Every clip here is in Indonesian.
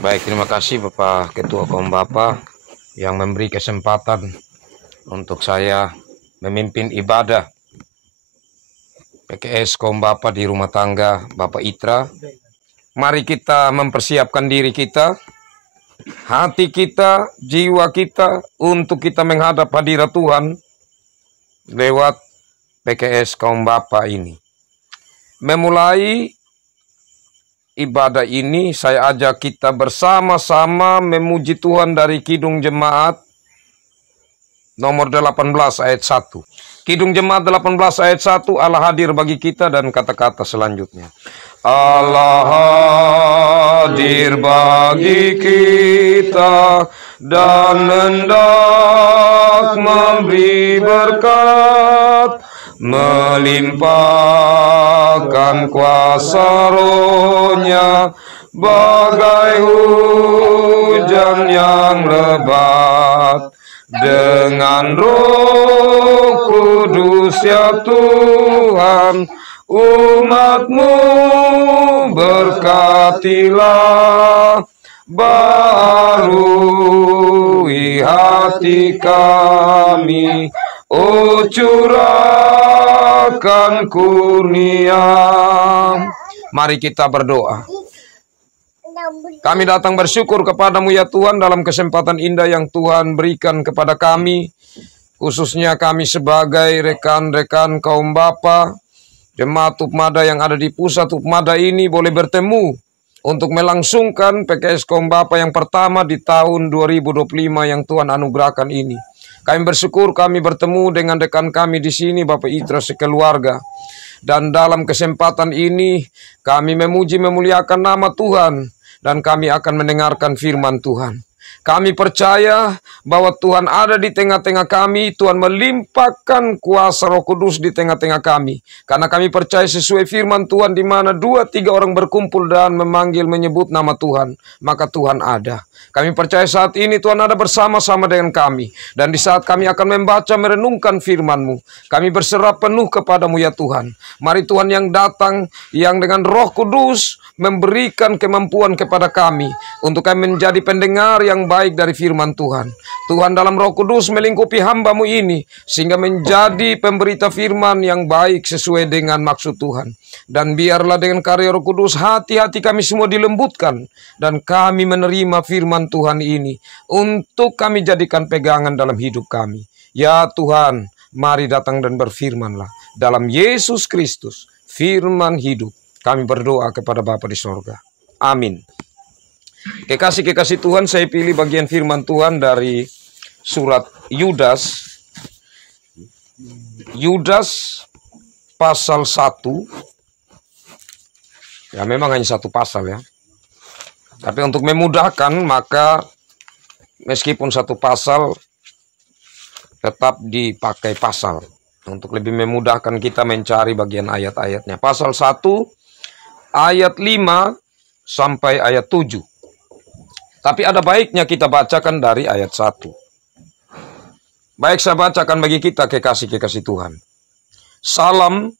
Baik, terima kasih Bapak Ketua Kaum Bapak yang memberi kesempatan untuk saya memimpin ibadah PKS Kaum Bapak di rumah tangga Bapak Itra. Mari kita mempersiapkan diri kita, hati kita, jiwa kita untuk kita menghadap hadirat Tuhan lewat PKS Kaum Bapak ini. Memulai ibadah ini, saya ajak kita bersama-sama memuji Tuhan dari Kidung Jemaat nomor 18 ayat 1. Kidung Jemaat 18 ayat 1, Allah hadir bagi kita, dan kata-kata selanjutnya. Allah hadir bagi kita dan hendak memberi berkat, melimpahkan kuasa Roh-Nya bagai hujan yang lebat. Dengan Roh Kudus ya Tuhan, umat-Mu berkatilah, barui hati kami, oh curahkan kurnia. Mari kita berdoa. Kami datang bersyukur kepadamu ya Tuhan dalam kesempatan indah yang Tuhan berikan kepada kami, khususnya kami sebagai rekan-rekan kaum Bapa, jemaat Upmada yang ada di pusat Upmada ini boleh bertemu untuk melangsungkan PKS Kaum Bapa yang pertama di tahun 2025 yang Tuhan anugerahkan ini. Kami bersyukur kami bertemu dengan rekan kami di sini, Bapak Itra sekeluarga. Dan dalam kesempatan ini kami memuji memuliakan nama Tuhan, dan kami akan mendengarkan firman Tuhan. Kami percaya bahwa Tuhan ada di tengah-tengah kami, Tuhan melimpahkan kuasa Roh Kudus di tengah-tengah kami. Karena kami percaya sesuai firman Tuhan, di mana 2-3 orang berkumpul dan memanggil menyebut nama Tuhan, maka Tuhan ada. Kami percaya saat ini Tuhan ada bersama-sama dengan kami. Dan di saat kami akan membaca merenungkan firman-Mu, kami berserah penuh kepadamu ya Tuhan. Mari Tuhan yang datang, yang dengan Roh Kudus memberikan kemampuan kepada kami, untuk kami menjadi pendengar yang baik dari firman Tuhan. Tuhan dalam Roh Kudus melingkupi hamba-Mu ini, sehingga menjadi pemberita firman yang baik sesuai dengan maksud Tuhan. Dan biarlah dengan karya Roh Kudus hati-hati kami semua dilembutkan, dan kami menerima firman Tuhan ini untuk kami jadikan pegangan dalam hidup kami. Ya Tuhan, mari datang dan berfirmanlah. Dalam Yesus Kristus, firman hidup, kami berdoa kepada Bapa di sorga. Amin. Kekasih-kekasih Tuhan, saya pilih bagian firman Tuhan dari surat Yudas. Yudas pasal 1. Ya memang hanya satu pasal ya. Tapi untuk memudahkan, maka meskipun satu pasal tetap dipakai pasal, untuk lebih memudahkan kita mencari bagian ayat-ayatnya. Pasal 1 ayat 5 sampai ayat 7. Tapi ada baiknya kita bacakan dari ayat 1. Baik, saya bacakan bagi kita, kekasih-kekasih Tuhan. Salam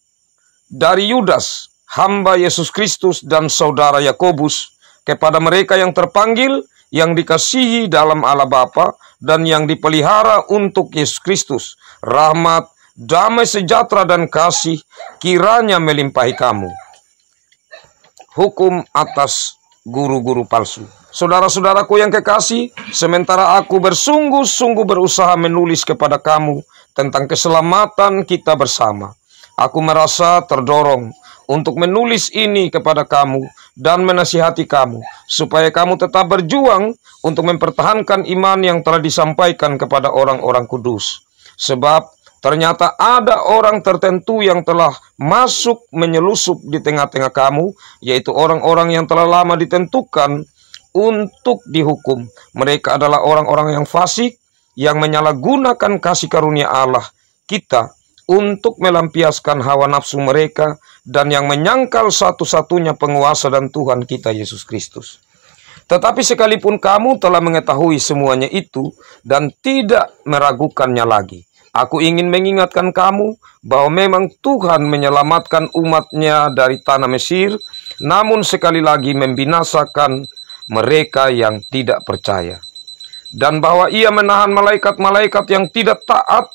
dari Yudas, hamba Yesus Kristus dan saudara Yakobus, kepada mereka yang terpanggil, yang dikasihi dalam Allah Bapa, dan yang dipelihara untuk Yesus Kristus. Rahmat, damai sejahtera dan kasih kiranya melimpahi kamu. Hukum atas guru-guru palsu. Saudara-saudaraku yang kekasih, sementara aku bersungguh-sungguh berusaha menulis kepada kamu tentang keselamatan kita bersama, aku merasa terdorong untuk menulis ini kepada kamu dan menasihati kamu, supaya kamu tetap berjuang untuk mempertahankan iman yang telah disampaikan kepada orang-orang kudus. Sebab ternyata ada orang tertentu yang telah masuk menyelusup di tengah-tengah kamu, yaitu orang-orang yang telah lama ditentukan untuk dihukum. Mereka adalah orang-orang yang fasik, yang menyalahgunakan kasih karunia Allah kita untuk melampiaskan hawa nafsu mereka, dan yang menyangkal satu-satunya penguasa dan Tuhan kita Yesus Kristus. Tetapi sekalipun kamu telah mengetahui semuanya itu dan tidak meragukannya lagi, aku ingin mengingatkan kamu bahwa memang Tuhan menyelamatkan umatnya dari tanah Mesir, namun sekali lagi membinasakan mereka yang tidak percaya. Dan bahwa ia menahan malaikat-malaikat yang tidak taat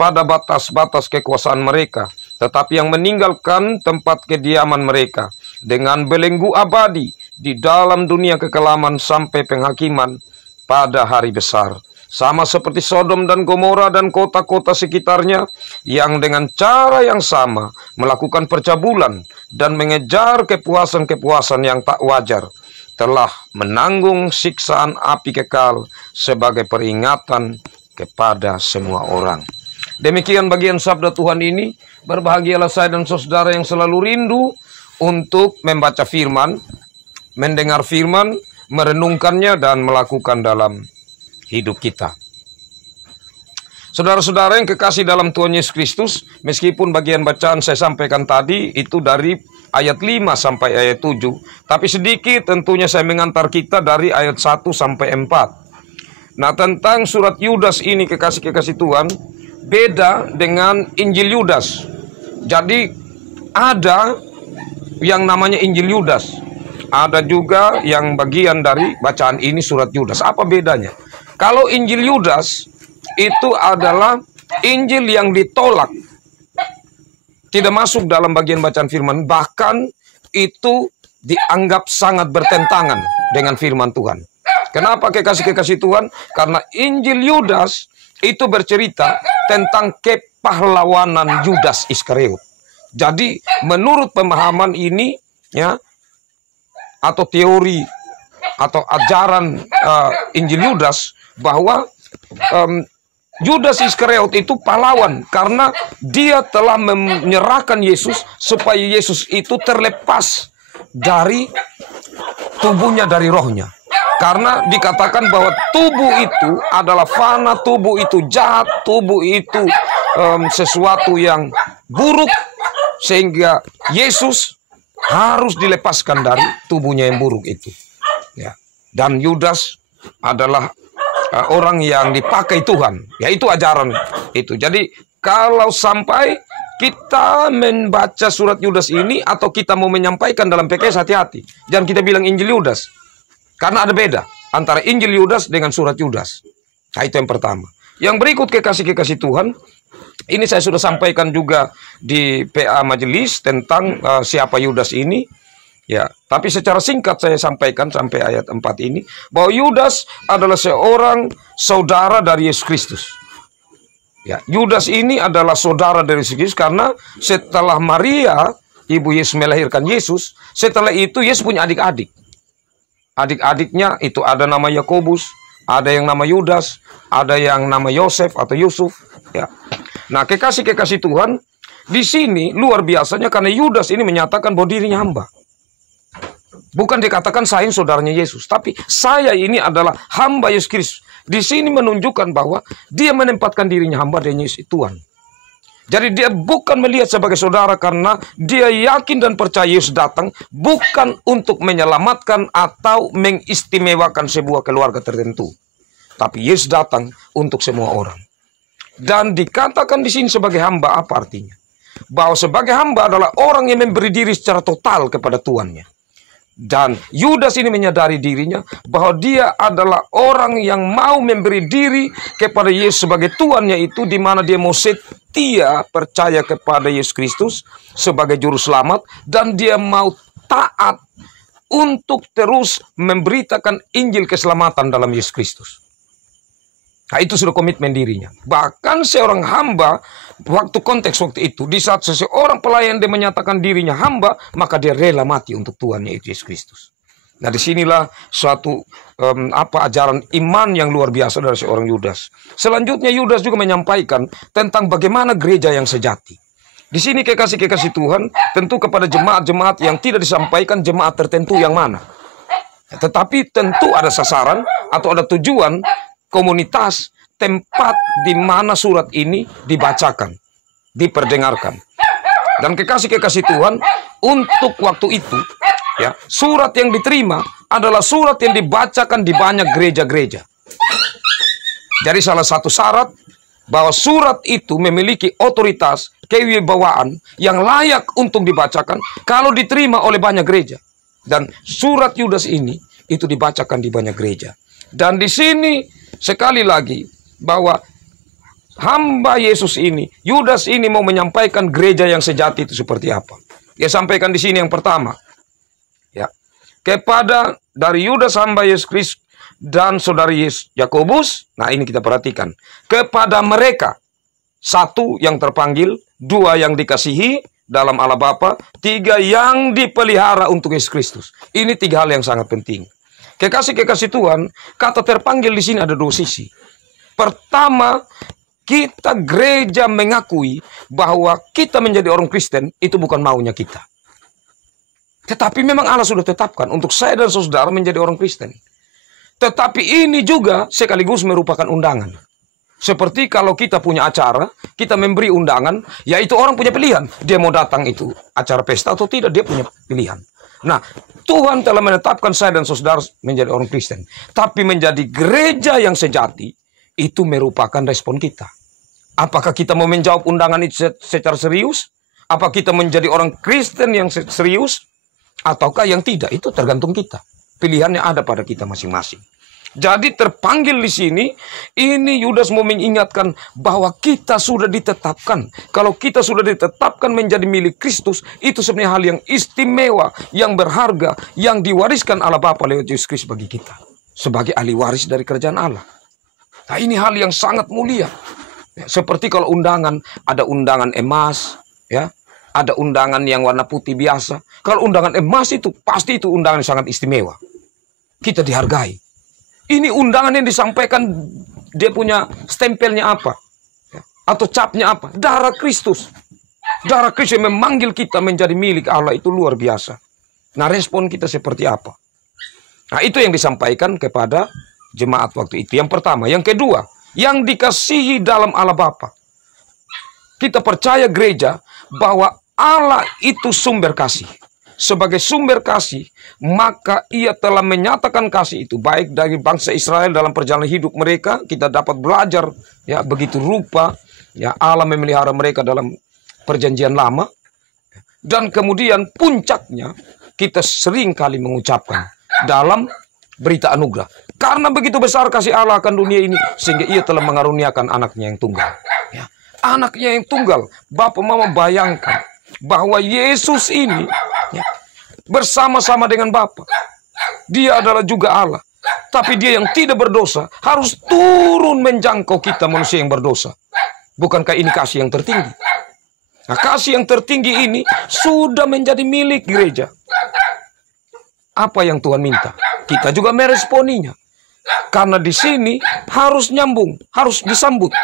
pada batas-batas kekuasaan mereka, tetapi yang meninggalkan tempat kediaman mereka dengan belenggu abadi di dalam dunia kekelaman sampai penghakiman pada hari besar. Sama seperti Sodom dan Gomora dan kota-kota sekitarnya yang dengan cara yang sama melakukan percabulan dan mengejar kepuasan-kepuasan yang tak wajar, telah menanggung siksaan api kekal sebagai peringatan kepada semua orang. Demikian bagian sabda Tuhan ini. Berbahagialah saya dan saudara yang selalu rindu untuk membaca firman, mendengar firman, merenungkannya dan melakukan dalam hidup kita. Saudara-saudara yang kekasih dalam Tuhan Yesus Kristus, meskipun bagian bacaan saya sampaikan tadi itu dari ayat 5 sampai ayat 7, tapi sedikit tentunya saya mengantar kita dari ayat 1 sampai 4. Nah, tentang surat Yudas ini, kekasih-kekasih Tuhan, beda dengan Injil Yudas. Jadi ada yang namanya Injil Yudas, ada juga yang bagian dari bacaan ini surat Yudas. Apa bedanya? Kalau Injil Yudas itu adalah Injil yang ditolak, tidak masuk dalam bagian bacaan firman, bahkan itu dianggap sangat bertentangan dengan firman Tuhan. Kenapa kekasih-kekasih Tuhan? Karena Injil Yudas itu bercerita tentang kepahlawanan Yudas Iskariot. Jadi menurut pemahaman ini, ya, atau teori atau ajaran Injil Yudas, bahwa Yudas Iskariot itu pahlawan karena dia telah menyerahkan Yesus supaya Yesus itu terlepas dari tubuhnya, dari rohnya. Karena dikatakan bahwa tubuh itu adalah fana, tubuh itu jahat, tubuh itu sesuatu yang buruk, sehingga Yesus harus dilepaskan dari tubuhnya yang buruk itu. Ya. Dan Yudas adalah orang yang dipakai Tuhan, yaitu ajaran itu. Jadi kalau sampai kita membaca surat Yudas ini atau kita mau menyampaikan dalam PKS, hati-hati. Jangan kita bilang Injil Yudas, karena ada beda antara Injil Yudas dengan surat Yudas. Nah, itu yang pertama. Yang berikut, kekasih-kekasih Tuhan, ini saya sudah sampaikan juga di PA Majelis tentang siapa Yudas ini. Ya, tapi secara singkat saya sampaikan sampai ayat 4 ini, bahwa Yudas adalah seorang saudara dari Yesus Kristus. Ya, Yudas ini adalah saudara dari Yesus Kristus karena setelah Maria, ibu Yesus, melahirkan Yesus, setelah itu Yesus punya adik-adik. Adik-adiknya itu ada nama Yakobus, ada yang nama Yudas, ada yang nama Yosef atau Yusuf. Ya. Nah, kekasih-kekasih Tuhan, di sini luar biasanya karena Yudas ini menyatakan bahwa dirinya hamba. Bukan dikatakan saya saudaranya Yesus, tapi saya ini adalah hamba Yesus Kristus. Di sini menunjukkan bahwa dia menempatkan dirinya hamba dan Yesus Tuhan. Jadi dia bukan melihat sebagai saudara karena dia yakin dan percaya Yesus datang bukan untuk menyelamatkan atau mengistimewakan sebuah keluarga tertentu. Tapi Yesus datang untuk semua orang. Dan dikatakan di sini sebagai hamba, apa artinya? Bahwa sebagai hamba adalah orang yang memberi diri secara total kepada tuannya. Dan Yudas ini menyadari dirinya bahwa dia adalah orang yang mau memberi diri kepada Yesus sebagai tuannya, itu di mana dia mau setia percaya kepada Yesus Kristus sebagai juru selamat, dan dia mau taat untuk terus memberitakan Injil keselamatan dalam Yesus Kristus. Nah, itu sudah komitmen dirinya. Bahkan seorang hamba, waktu itu, di saat seseorang pelayan dia menyatakan dirinya hamba, maka dia rela mati untuk Tuhannya itu Yesus Kristus. Nah, disinilah suatu ajaran iman yang luar biasa dari seorang Yudas. Selanjutnya Yudas juga menyampaikan tentang bagaimana gereja yang sejati. Di sini kekasih-kekasih Tuhan, tentu kepada jemaat-jemaat yang tidak disampaikan jemaat tertentu yang mana. Tetapi tentu ada sasaran atau ada tujuan, komunitas, tempat di mana surat ini dibacakan, diperdengarkan. Dan kekasih-kekasih Tuhan, untuk waktu itu, ya, surat yang diterima adalah surat yang dibacakan di banyak gereja-gereja. Jadi salah satu syarat bahwa surat itu memiliki otoritas, kewibawaan yang layak untuk dibacakan kalau diterima oleh banyak gereja. Dan surat Yudas ini itu dibacakan di banyak gereja. Dan di sini sekali lagi bahwa hamba Yesus ini, Yudas ini mau menyampaikan gereja yang sejati itu seperti apa. Dia sampaikan di sini yang pertama, ya, kepada dari Yudas hamba Yesus Kristus dan saudari Yakobus. Nah, ini kita perhatikan. Kepada mereka, satu yang terpanggil, dua yang dikasihi dalam Allah Bapa, tiga yang dipelihara untuk Yesus Kristus. Ini tiga hal yang sangat penting. Kekasih-kekasih Tuhan, kata terpanggil di sini ada dua sisi. Pertama, kita gereja mengakui bahwa kita menjadi orang Kristen itu bukan maunya kita. Tetapi memang Allah sudah tetapkan untuk saya dan saudara menjadi orang Kristen. Tetapi ini juga sekaligus merupakan undangan. Seperti kalau kita punya acara, kita memberi undangan, yaitu orang punya pilihan. Dia mau datang itu acara pesta atau tidak, dia punya pilihan. Nah, Tuhan telah menetapkan saya dan saudara menjadi orang Kristen. Tapi menjadi gereja yang sejati, itu merupakan respon kita. Apakah kita mau menjawab undangan itu secara serius? Apakah kita menjadi orang Kristen yang serius? Ataukah yang tidak? Itu tergantung kita. Pilihannya ada pada kita masing-masing. Jadi terpanggil di sini, ini Yudas mau mengingatkan bahwa kita sudah ditetapkan. Kalau kita sudah ditetapkan menjadi milik Kristus, itu sebenarnya hal yang istimewa, yang berharga, yang diwariskan Allah Bapa lewat Yesus Kristus bagi kita. Sebagai ahli waris dari kerajaan Allah. Nah, ini hal yang sangat mulia. Ya, seperti kalau undangan, ada undangan emas, ya, ada undangan yang warna putih biasa. Kalau undangan emas itu, pasti itu undangan yang sangat istimewa. Kita dihargai. Ini undangan yang disampaikan, dia punya stempelnya apa? Atau capnya apa? Darah Kristus. Darah Kristus yang memanggil kita menjadi milik Allah, itu luar biasa. Nah, respon kita seperti apa? Nah, itu yang disampaikan kepada jemaat waktu itu. Yang pertama. Yang kedua, yang dikasihi dalam Allah Bapa. Kita percaya gereja bahwa Allah itu sumber kasih. Sebagai sumber kasih, maka ia telah menyatakan kasih itu baik dari bangsa Israel dalam perjalanan hidup mereka. Kita dapat belajar, ya, begitu rupa, ya, Allah memelihara mereka dalam perjanjian lama. Dan kemudian puncaknya kita sering kali mengucapkan dalam berita anugerah. Karena begitu besar kasih Allah akan dunia ini, sehingga ia telah mengaruniakan anaknya yang tunggal. Ya, anaknya yang tunggal. Bapak Mama bayangkan bahwa Yesus ini, ya, bersama-sama dengan Bapa. Dia adalah juga Allah. Tapi dia yang tidak berdosa harus turun menjangkau kita manusia yang berdosa. Bukankah ini kasih yang tertinggi? Nah, kasih yang tertinggi ini sudah menjadi milik gereja. Apa yang Tuhan minta? Kita juga meresponinya. Karena di sini harus nyambung, harus disambut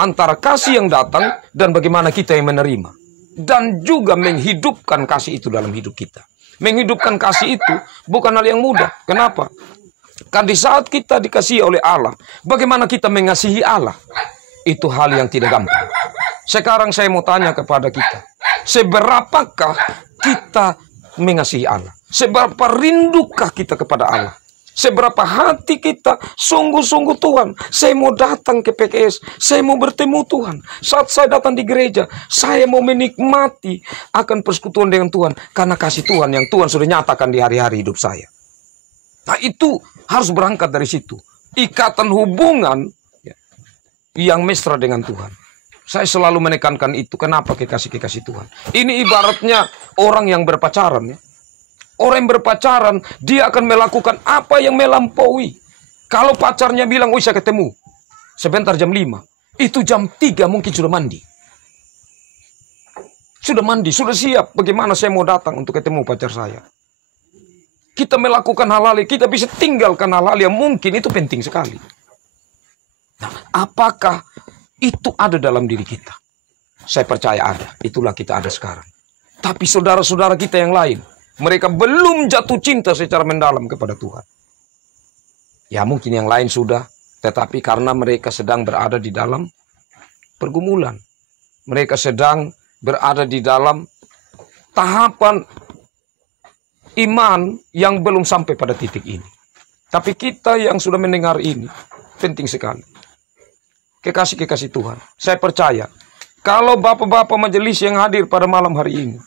antara kasih yang datang dan bagaimana kita yang menerima. Dan juga menghidupkan kasih itu dalam hidup kita. Menghidupkan kasih itu bukan hal yang mudah. Kenapa? Karena di saat kita dikasihi oleh Allah, bagaimana kita mengasihi Allah? Itu hal yang tidak gampang. Sekarang saya mau tanya kepada kita. Seberapakah kita mengasihi Allah? Seberapa rindukah kita kepada Allah? Seberapa hati kita sungguh-sungguh Tuhan, saya mau datang ke PKS, saya mau bertemu Tuhan. Saat saya datang di gereja, saya mau menikmati akan persekutuan dengan Tuhan. Karena kasih Tuhan yang Tuhan sudah nyatakan di hari-hari hidup saya. Nah, itu harus berangkat dari situ. Ikatan hubungan, ya, yang mesra dengan Tuhan. Saya selalu menekankan itu. Kenapa kekasih-kekasih Tuhan? Ini ibaratnya orang yang berpacaran, ya. Orang yang berpacaran, dia akan melakukan apa yang melampaui. Kalau pacarnya bilang, "Wih, saya ketemu sebentar jam 5. Itu jam 3 mungkin sudah mandi. Sudah mandi, sudah siap. Bagaimana saya mau datang untuk ketemu pacar saya? Kita melakukan hal-hal, kita bisa tinggalkan hal-hal yang mungkin itu penting sekali. Nah, apakah itu ada dalam diri kita? Saya percaya ada. Itulah kita ada sekarang. Tapi saudara-saudara kita yang lain, mereka belum jatuh cinta secara mendalam kepada Tuhan. Ya, mungkin yang lain sudah, tetapi karena mereka sedang berada di dalam pergumulan. Mereka sedang berada di dalam tahapan iman yang belum sampai pada titik ini. Tapi kita yang sudah mendengar ini, penting sekali. Kekasih-kekasih Tuhan, saya percaya, kalau bapak-bapak majelis yang hadir pada malam hari ini,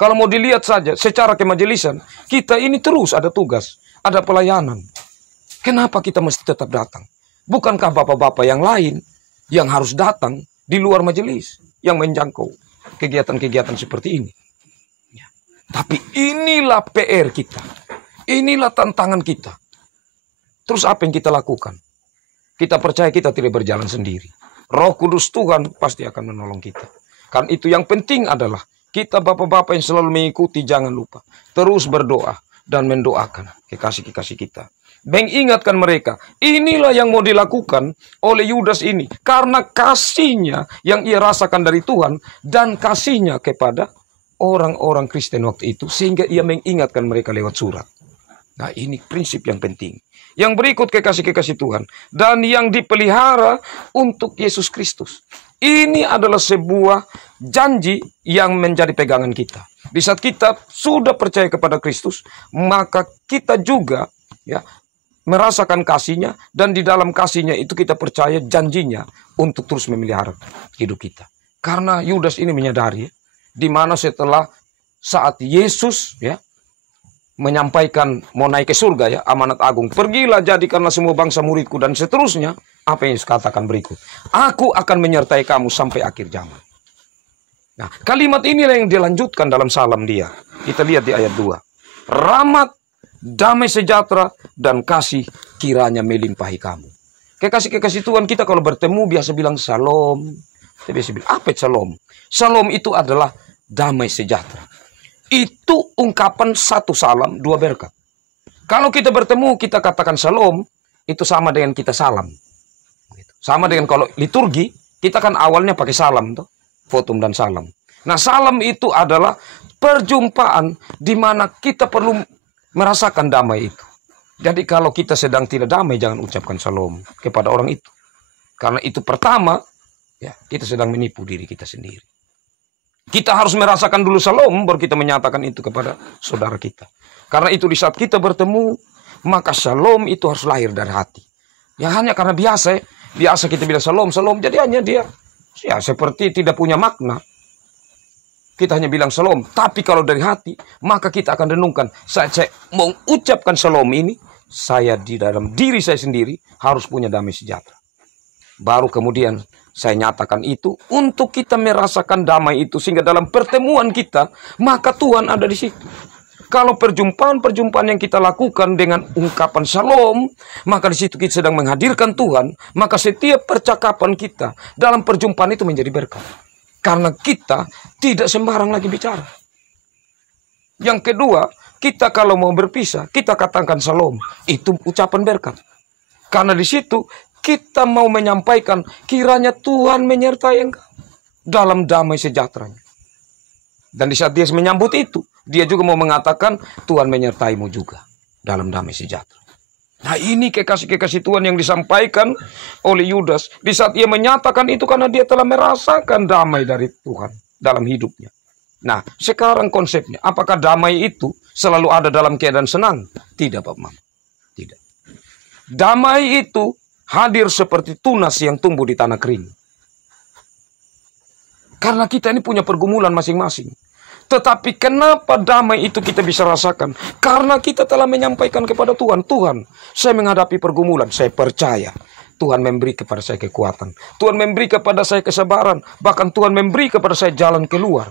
kalau mau dilihat saja secara kemajelisan, kita ini terus ada tugas. ada pelayanan. Kenapa kita mesti tetap datang? Bukankah bapak-bapak yang lain yang harus datang di luar majelis yang menjangkau kegiatan-kegiatan seperti ini? Tapi inilah PR kita. Inilah tantangan kita. Terus apa yang kita lakukan? Kita percaya kita tidak berjalan sendiri. Roh Kudus Tuhan pasti akan menolong kita. Kan itu yang penting adalah kita bapak-bapak yang selalu mengikuti, jangan lupa terus berdoa dan mendoakan kekasih-kekasih kita. Mengingatkan mereka, inilah yang mau dilakukan oleh Yudas ini. Karena kasihnya yang ia rasakan dari Tuhan dan kasihnya kepada orang-orang Kristen waktu itu, sehingga ia mengingatkan mereka lewat surat. Nah, ini prinsip yang penting. Yang berikut kekasih-kekasih Tuhan, dan yang dipelihara untuk Yesus Kristus. Ini adalah sebuah janji yang menjadi pegangan kita. Di saat kita sudah percaya kepada Kristus, maka kita juga merasakan kasihnya, dan di dalam kasihnya itu kita percaya janjinya untuk terus memelihara hidup kita. Karena Yudas ini menyadari, di mana setelah saat Yesus menyampaikan mau naik ke surga amanat agung, pergilah jadikanlah semua bangsa muridku, dan seterusnya. Apa yang Yesus katakan berikut, aku akan menyertai kamu sampai akhir zaman. Nah, kalimat inilah yang dilanjutkan dalam salam dia. Kita lihat di ayat 2. Rahmat, damai sejahtera, dan kasih kiranya melimpahi kamu. Kekasih-kekasih Tuhan, kita kalau bertemu biasa bilang shalom. Kita biasa bilang, apa shalom? Shalom itu adalah damai sejahtera. Itu ungkapan satu salam, dua berkat. Kalau kita bertemu, kita katakan shalom, itu sama dengan kita salam. Sama dengan kalau liturgi, kita kan awalnya pakai salam, tuh, votum dan salam. Nah, salam itu adalah perjumpaan di mana kita perlu merasakan damai itu. Jadi kalau kita sedang tidak damai, jangan ucapkan shalom kepada orang itu. Karena itu pertama, kita sedang menipu diri kita sendiri. Kita harus merasakan dulu shalom, baru kita menyatakan itu kepada saudara kita. Karena itu di saat kita bertemu, maka shalom itu harus lahir dari hati. Ya hanya karena biasa kita bilang shalom, shalom, jadi hanya dia seperti tidak punya makna. Kita hanya bilang shalom, tapi kalau dari hati, maka kita akan renungkan, saya mau ucapkan shalom ini, saya di dalam diri saya sendiri harus punya damai sejahtera. Baru kemudian saya nyatakan itu untuk kita merasakan damai itu, sehingga dalam pertemuan kita, maka Tuhan ada di situ. Kalau perjumpaan-perjumpaan yang kita lakukan dengan ungkapan shalom, maka di situ kita sedang menghadirkan Tuhan, maka setiap percakapan kita dalam perjumpaan itu menjadi berkat. Karena kita tidak sembarang lagi bicara. Yang kedua, kita kalau mau berpisah, kita katakan shalom, itu ucapan berkat. Karena di situ kita mau menyampaikan kiranya Tuhan menyertai engkau dalam damai sejahteranya. Dan di saat dia menyambut itu, dia juga mau mengatakan Tuhan menyertaimu juga dalam damai sejahtera. Nah, ini kekasih-kekasih Tuhan yang disampaikan oleh Yudas. Di saat ia menyatakan itu karena dia telah merasakan damai dari Tuhan dalam hidupnya. Nah, sekarang konsepnya, apakah damai itu selalu ada dalam keadaan senang? Tidak, Pak Mama. Tidak. Damai itu hadir seperti tunas yang tumbuh di tanah kering. Karena kita ini punya pergumulan masing-masing. Tetapi kenapa damai itu kita bisa rasakan? Karena kita telah menyampaikan kepada Tuhan, Tuhan, saya menghadapi pergumulan, saya percaya Tuhan memberi kepada saya kekuatan. Tuhan memberi kepada saya kesabaran. Bahkan Tuhan memberi kepada saya jalan keluar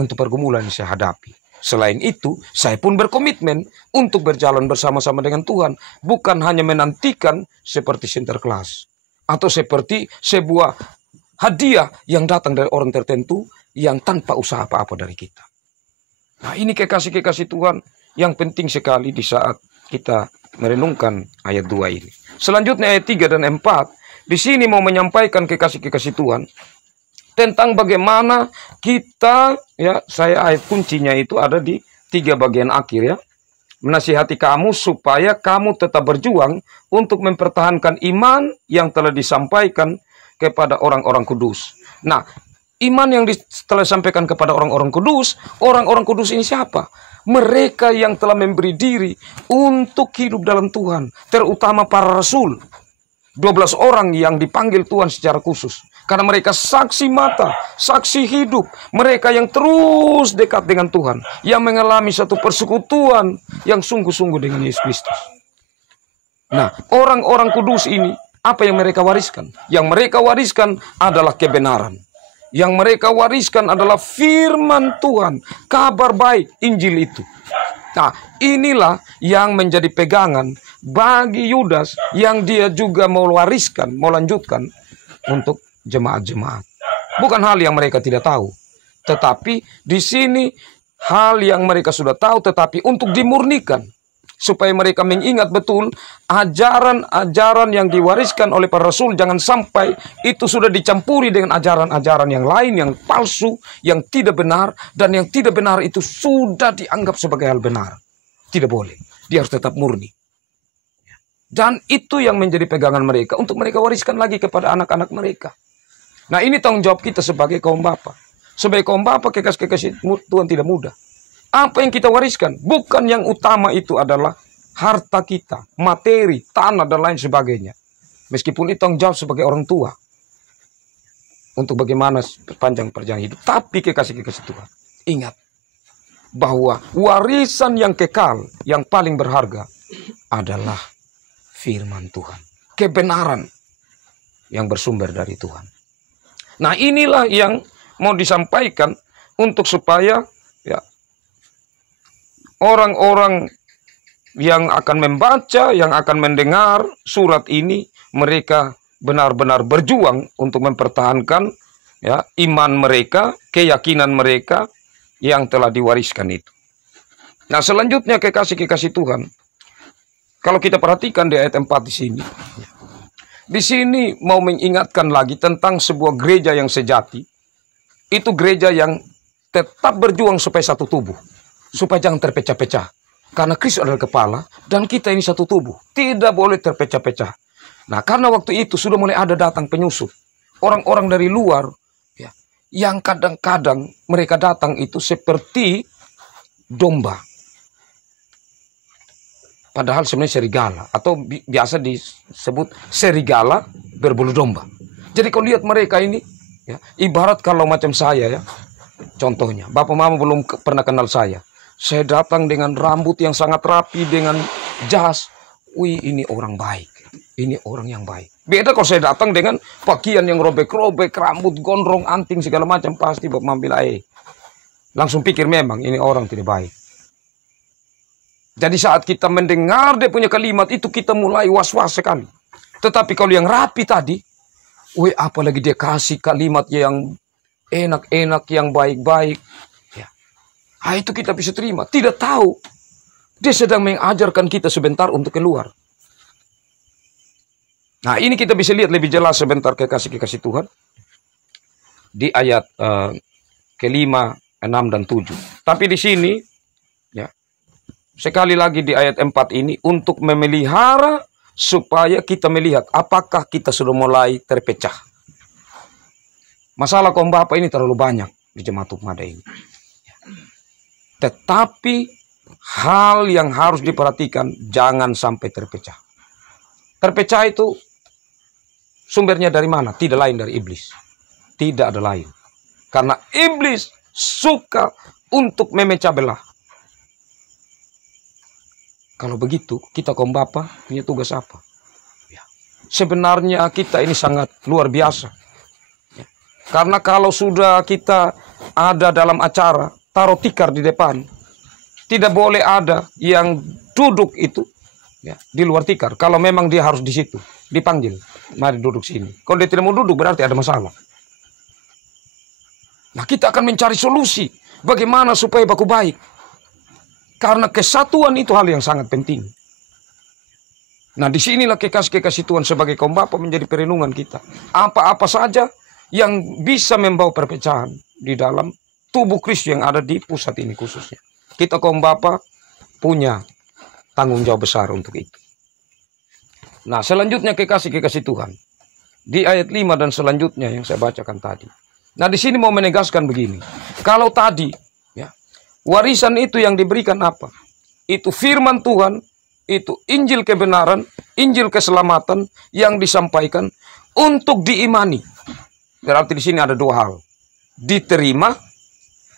untuk pergumulan yang saya hadapi. Selain itu, saya pun berkomitmen untuk berjalan bersama-sama dengan Tuhan. Bukan hanya menantikan seperti Sinterklas. Atau seperti sebuah hadiah yang datang dari orang tertentu yang tanpa usaha apa-apa dari kita. Nah, ini kekasih-kekasih Tuhan yang penting sekali di saat kita merenungkan ayat 2 ini. Selanjutnya ayat 3 dan 4. Di sini mau menyampaikan kekasih-kekasih Tuhan tentang bagaimana kita, saya ayat kuncinya itu ada di 3 bagian akhir menasihati kamu supaya kamu tetap berjuang untuk mempertahankan iman yang telah disampaikan kepada orang-orang kudus. Nah, iman yang telah disampaikan kepada orang-orang kudus ini siapa? Mereka yang telah memberi diri untuk hidup dalam Tuhan. Terutama para rasul. 12 orang yang dipanggil Tuhan secara khusus. Karena mereka saksi mata, saksi hidup. Mereka yang terus dekat dengan Tuhan. Yang mengalami satu persekutuan yang sungguh-sungguh dengan Yesus Kristus. Nah, orang-orang kudus ini, apa yang mereka wariskan? Yang mereka wariskan adalah kebenaran. Yang mereka wariskan adalah firman Tuhan. Kabar baik, Injil itu. Nah, inilah yang menjadi pegangan bagi Yudas yang dia juga mau wariskan, mau lanjutkan untuk jemaat-jemaat. Bukan hal yang mereka tidak tahu. Tetapi di sini hal yang mereka sudah tahu tetapi untuk dimurnikan. Supaya mereka mengingat betul ajaran-ajaran yang diwariskan oleh para rasul. Jangan sampai itu sudah dicampuri dengan ajaran-ajaran yang lain, yang palsu, yang tidak benar. Dan yang tidak benar itu sudah dianggap sebagai hal benar. Tidak boleh. Dia harus tetap murni. Dan itu yang menjadi pegangan mereka untuk mereka wariskan lagi kepada anak-anak mereka. Nah, ini tanggung jawab kita sebagai kaum bapa. Sebagai kaum bapa, kekasih-kekasih Tuhan tidak mudah. Apa yang kita wariskan? Bukan yang utama itu adalah harta kita, materi, tanah, dan lain sebagainya. Meskipun itu tanggung jawab sebagai orang tua. Untuk bagaimana sepanjang perjalanan hidup. Tapi kekasih-kekasih Tuhan, ingat bahwa warisan yang kekal, yang paling berharga adalah firman Tuhan. Kebenaran yang bersumber dari Tuhan. Nah, inilah yang mau disampaikan untuk supaya ya, orang-orang yang akan membaca, yang akan mendengar surat ini, mereka benar-benar berjuang untuk mempertahankan ya, iman mereka, keyakinan mereka yang telah diwariskan itu. Nah, selanjutnya kekasih-kekasih Tuhan, kalau kita perhatikan di ayat 4 di sini, di sini mau mengingatkan lagi tentang sebuah gereja yang sejati. Itu gereja yang tetap berjuang supaya satu tubuh. Supaya jangan terpecah-pecah. Karena Kristus adalah kepala dan kita ini satu tubuh. Tidak boleh terpecah-pecah. Nah, karena waktu itu sudah mulai ada datang penyusup. Orang-orang dari luar ya, yang kadang-kadang mereka datang itu seperti domba. Padahal sebenarnya serigala. Atau biasa disebut serigala berbulu domba. Jadi kalau lihat mereka ini, ya, ibarat kalau macam saya ya. Contohnya, Bapak Mama belum pernah kenal saya. Saya datang dengan rambut yang sangat rapi, dengan jas. Wih, ini orang baik. Ini orang yang baik. Beda kalau saya datang dengan pakaian yang robek-robek, rambut gondrong, anting, segala macam. Pasti Bapak Mama bilang, langsung pikir memang ini orang tidak baik. Jadi saat kita mendengar dia punya kalimat itu, kita mulai was-was sekali. Tetapi kalau yang rapi tadi, apalagi dia kasih kalimat yang enak-enak, yang baik-baik. Itu kita bisa terima. Tidak tahu. Dia sedang mengajarkan kita sebentar untuk keluar. Nah, ini kita bisa lihat lebih jelas sebentar kekasih-kekasih Tuhan. Di ayat ke-5, 6, dan 7. Tapi di sini, ya, sekali lagi di ayat 4 ini, untuk memelihara supaya kita melihat apakah kita sudah mulai terpecah. Masalah kaum bapak ini terlalu banyak di jemaat Tukmada ini. Tetapi hal yang harus diperhatikan, jangan sampai terpecah. Terpecah itu sumbernya dari mana? Tidak lain dari iblis. Tidak ada lain. Karena iblis suka untuk memecah belah. Kalau begitu, kita kaum bapa punya tugas apa? Ya. Sebenarnya kita ini sangat luar biasa. Ya. Karena kalau sudah kita ada dalam acara, taruh tikar di depan. Tidak boleh ada yang duduk itu ya, di luar tikar. Kalau memang dia harus di situ, dipanggil. Mari duduk sini. Kalau dia tidak mau duduk, berarti ada masalah. Nah, kita akan mencari solusi. Bagaimana supaya baku baik. Karena kesatuan itu hal yang sangat penting. Nah, disinilah kekasih-kekasih Tuhan sebagai kaum bapa menjadi perenungan kita. Apa-apa saja yang bisa membawa perpecahan di dalam tubuh Kristus yang ada di pusat ini khususnya. Kita kaum bapa punya tanggung jawab besar untuk itu. Nah, selanjutnya kekasih-kekasih Tuhan. Di ayat 5 dan selanjutnya yang saya bacakan tadi. Nah, di sini mau menegaskan begini. Kalau tadi, ya, warisan itu yang diberikan apa? Itu firman Tuhan, itu Injil kebenaran, Injil keselamatan yang disampaikan untuk diimani. Berarti di sini ada dua hal. Diterima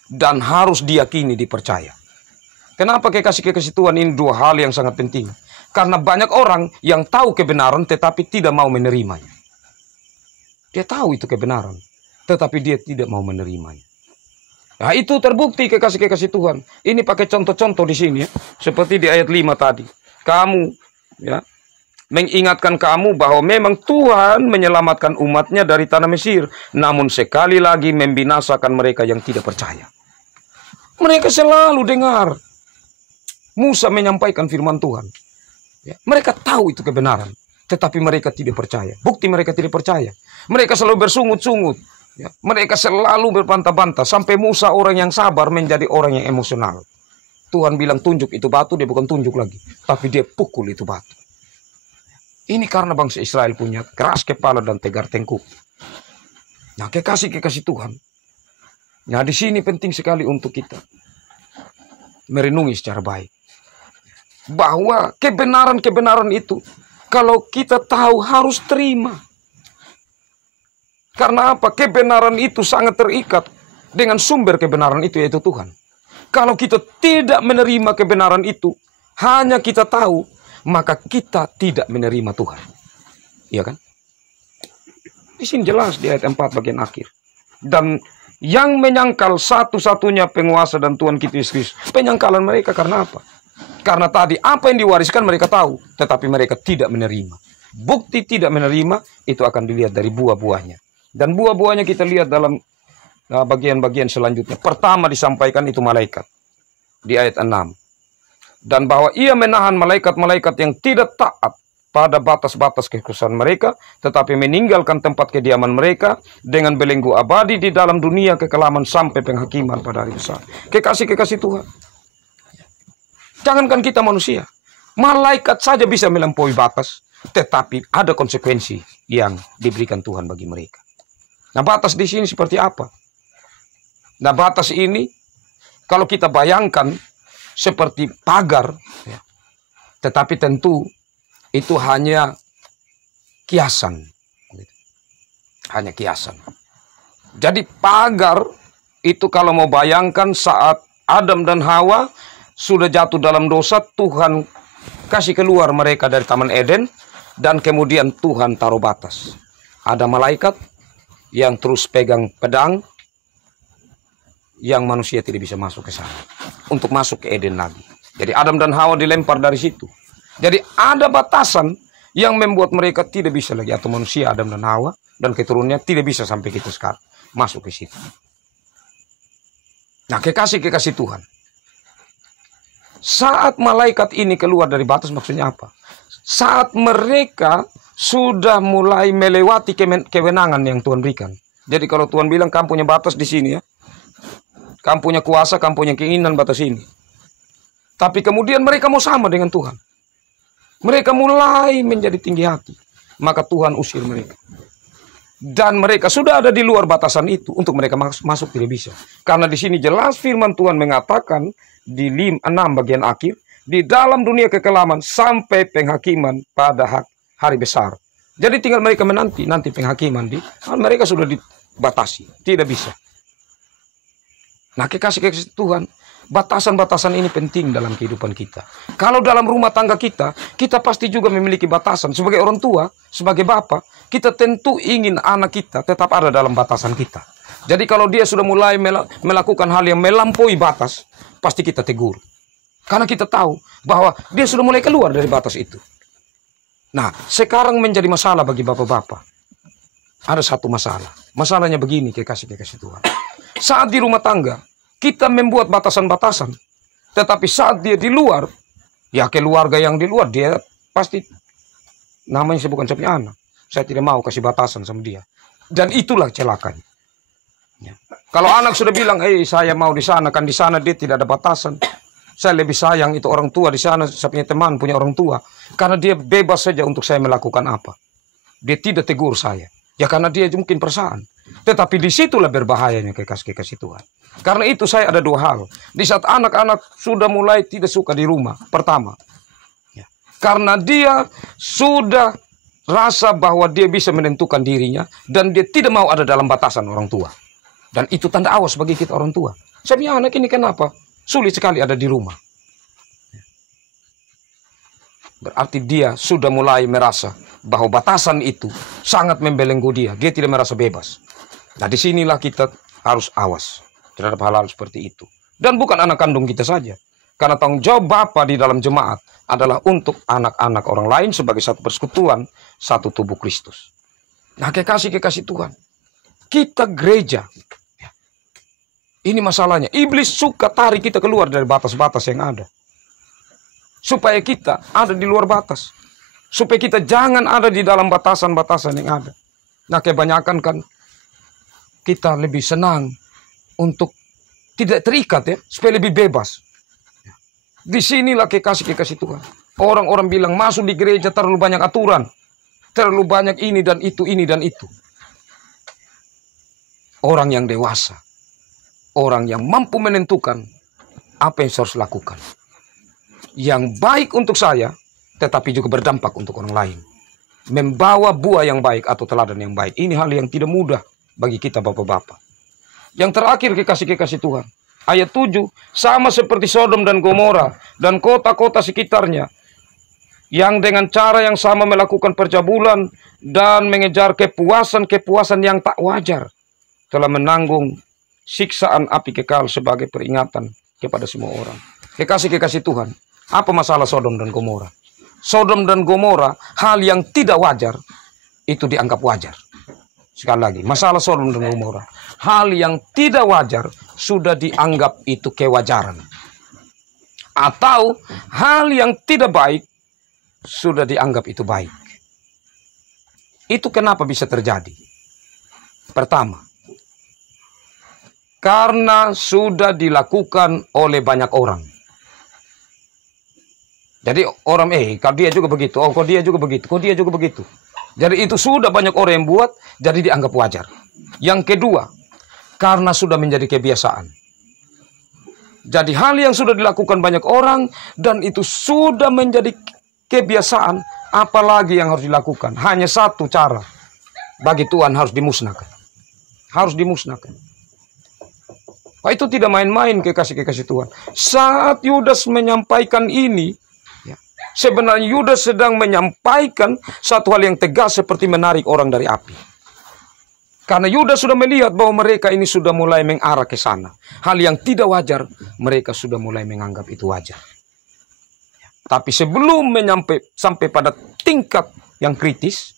dan harus diyakini, dipercaya. Kenapa kekasih-kekasih Tuhan, ini dua hal yang sangat penting? Karena banyak orang yang tahu kebenaran tetapi tidak mau menerimanya. Dia tahu itu kebenaran, tetapi dia tidak mau menerimanya. Nah, itu terbukti kekasih-kekasih Tuhan. Ini pakai contoh-contoh di sini ya. Seperti di ayat 5 tadi. Kamu ya, mengingatkan kamu bahwa memang Tuhan menyelamatkan umatnya dari tanah Mesir, namun sekali lagi membinasakan mereka yang tidak percaya. Mereka selalu dengar Musa menyampaikan firman Tuhan. Ya, mereka tahu itu kebenaran, tetapi mereka tidak percaya. Bukti mereka tidak percaya. Mereka selalu bersungut-sungut. Ya, mereka selalu berbantah-bantah. Sampai Musa, orang yang sabar, menjadi orang yang emosional. Tuhan bilang tunjuk itu batu, dia bukan tunjuk lagi, tapi dia pukul itu batu. Ini karena bangsa Israel punya keras kepala dan tegar tengkuk. Nah, kekasih-kekasih Tuhan. Nah, di sini penting sekali untuk kita merenungi secara baik. Bahwa kebenaran-kebenaran itu, kalau kita tahu, harus terima. Karena apa? Kebenaran itu sangat terikat dengan sumber kebenaran itu, yaitu Tuhan. Kalau kita tidak menerima kebenaran itu, hanya kita tahu, maka kita tidak menerima Tuhan. Iya kan? Di sini jelas di ayat 4 bagian akhir. Dan yang menyangkal satu-satunya penguasa dan Tuhan kita Yesus. Penyangkalan mereka karena apa? Karena tadi apa yang diwariskan mereka tahu, tetapi mereka tidak menerima. Bukti tidak menerima itu akan dilihat dari buah-buahnya. Dan buah-buahnya kita lihat dalam bagian-bagian selanjutnya. Pertama disampaikan itu malaikat. Di ayat 6. Dan bahwa ia menahan malaikat-malaikat yang tidak taat pada batas-batas kekhususan mereka, tetapi meninggalkan tempat kediaman mereka dengan belenggu abadi di dalam dunia kekelaman sampai penghakiman pada hari besar. Kekasih-kekasih Tuhan. Jangankan kita manusia. Malaikat saja bisa melampaui batas, tetapi ada konsekuensi yang diberikan Tuhan bagi mereka. Nah, batas di sini seperti apa? Nah, batas ini kalau kita bayangkan seperti pagar, ya, tetapi tentu itu hanya kiasan. Hanya kiasan. Jadi pagar itu kalau mau bayangkan saat Adam dan Hawa sudah jatuh dalam dosa, Tuhan kasih keluar mereka dari Taman Eden, dan kemudian Tuhan taruh batas. Ada malaikat yang terus pegang pedang, yang manusia tidak bisa masuk ke sana. Untuk masuk ke Eden lagi. Jadi Adam dan Hawa dilempar dari situ. Jadi ada batasan yang membuat mereka tidak bisa lagi, atau manusia Adam dan Hawa dan keturunannya tidak bisa sampai kita sekarang masuk ke situ. Nah, kekasih-kekasih Tuhan. Saat malaikat ini keluar dari batas, maksudnya apa? Saat mereka sudah mulai melewati kewenangan yang Tuhan berikan. Jadi kalau Tuhan bilang kamu punya batas di sini ya. Kamu punya kuasa, kamu punya keinginan batas ini. Tapi kemudian mereka mau sama dengan Tuhan. Mereka mulai menjadi tinggi hati. Maka Tuhan usir mereka. Dan mereka sudah ada di luar batasan itu. Untuk mereka masuk tidak bisa. Karena di sini jelas firman Tuhan mengatakan di 6 bagian akhir. Di dalam dunia kekelaman sampai penghakiman pada hari besar. Jadi tinggal mereka menanti penghakiman mereka sudah dibatasi, tidak bisa. Nah, kekasih-kekasih Tuhan, batasan-batasan ini penting dalam kehidupan kita. Kalau dalam rumah tangga kita pasti juga memiliki batasan. Sebagai orang tua, sebagai bapak, kita tentu ingin anak kita tetap ada dalam batasan kita. Jadi kalau dia sudah mulai melakukan hal yang melampaui batas, pasti kita tegur. Karena kita tahu bahwa dia sudah mulai keluar dari batas itu. Nah, sekarang menjadi masalah bagi bapak-bapak. Ada satu masalah. Masalahnya begini, kekasih-kekasih Tuhan. Saat di rumah tangga, kita membuat batasan-batasan. Tetapi saat dia di luar, ya keluarga yang di luar, dia pasti namanya saya bukan saya punya anak. Saya tidak mau kasih batasan sama dia. Dan itulah celakanya. Ya. Kalau anak sudah bilang, saya mau di sana, kan di sana dia tidak ada batasan. Saya lebih sayang itu orang tua di sana, saya punya teman, punya orang tua. Karena dia bebas saja untuk saya melakukan apa. Dia tidak tegur saya. Ya karena dia mungkin perasaan. Tetapi disitulah berbahayanya kekasih-kekasih Tuhan. Karena itu saya ada dua hal. Di saat anak-anak sudah mulai tidak suka di rumah. Pertama, ya, karena dia sudah rasa bahwa dia bisa menentukan dirinya dan dia tidak mau ada dalam batasan orang tua. Dan itu tanda awas bagi kita orang tua. Saya punya anak ini kenapa sulit sekali ada di rumah. Berarti dia sudah mulai merasa bahwa batasan itu sangat membelenggu dia. Dia tidak merasa bebas. Nah, disinilah kita harus awas terhadap hal-hal seperti itu. Dan bukan anak kandung kita saja. Karena tanggung jawab Bapa di dalam jemaat adalah untuk anak-anak orang lain sebagai satu persekutuan, satu tubuh Kristus. Nah, kekasih Tuhan. Kita gereja. Ini masalahnya. Iblis suka tarik kita keluar dari batas-batas yang ada. Supaya kita ada di luar batas. Supaya kita jangan ada di dalam batasan-batasan yang ada. Nah, kebanyakan kan kita lebih senang untuk tidak terikat ya. Supaya lebih bebas. Disinilah kekasih Tuhan. Orang-orang bilang masuk di gereja terlalu banyak aturan. Terlalu banyak ini dan itu, ini dan itu. Orang yang dewasa. Orang yang mampu menentukan apa yang harus lakukan. Yang baik untuk saya, tetapi juga berdampak untuk orang lain. Membawa buah yang baik atau teladan yang baik. Ini hal yang tidak mudah bagi kita bapak-bapak. Yang terakhir kekasih Tuhan. Ayat 7, sama seperti Sodom dan Gomora dan kota-kota sekitarnya yang dengan cara yang sama melakukan percabulan dan mengejar kepuasan yang tak wajar, telah menanggung siksaan api kekal sebagai peringatan kepada semua orang. Kekasih Tuhan, apa masalah Sodom dan Gomora? Sodom dan Gomora, hal yang tidak wajar itu dianggap wajar. Sekali lagi, masalah Sodom dan Gomora, hal yang tidak wajar sudah dianggap itu kewajaran. Atau hal yang tidak baik sudah dianggap itu baik. Itu kenapa bisa terjadi? Pertama, karena sudah dilakukan oleh banyak orang. Jadi orang, kalau dia juga begitu, kok dia juga begitu, kok dia juga begitu. Jadi itu sudah banyak orang yang buat, jadi dianggap wajar. Yang kedua, karena sudah menjadi kebiasaan. Jadi hal yang sudah dilakukan banyak orang, dan itu sudah menjadi kebiasaan, apalagi yang harus dilakukan. Hanya satu cara, bagi Tuhan harus dimusnahkan. Harus dimusnahkan. Nah, itu tidak main-main kekasih Tuhan. Saat Yudas menyampaikan ini, sebenarnya Yudas sedang menyampaikan satu hal yang tegas seperti menarik orang dari api. Karena Yudas sudah melihat bahwa mereka ini sudah mulai mengarah ke sana. Hal yang tidak wajar, mereka sudah mulai menganggap itu wajar. Tapi sebelum sampai pada tingkat yang kritis,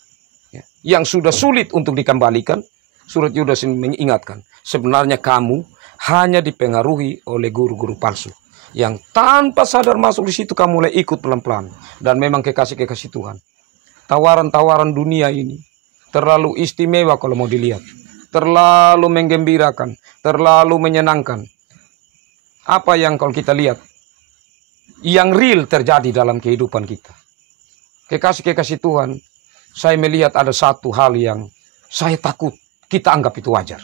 yang sudah sulit untuk dikembalikan, surat Yudas ini mengingatkan, sebenarnya kamu hanya dipengaruhi oleh guru-guru palsu. Yang tanpa sadar masuk di situ kamu mulai ikut pelan-pelan. Dan memang kekasih Tuhan. Tawaran-tawaran dunia ini terlalu istimewa kalau mau dilihat. Terlalu menggembirakan. Terlalu menyenangkan. Apa yang kalau kita lihat, yang real terjadi dalam kehidupan kita. Kekasih Tuhan, saya melihat ada satu hal yang saya takut kita anggap itu wajar.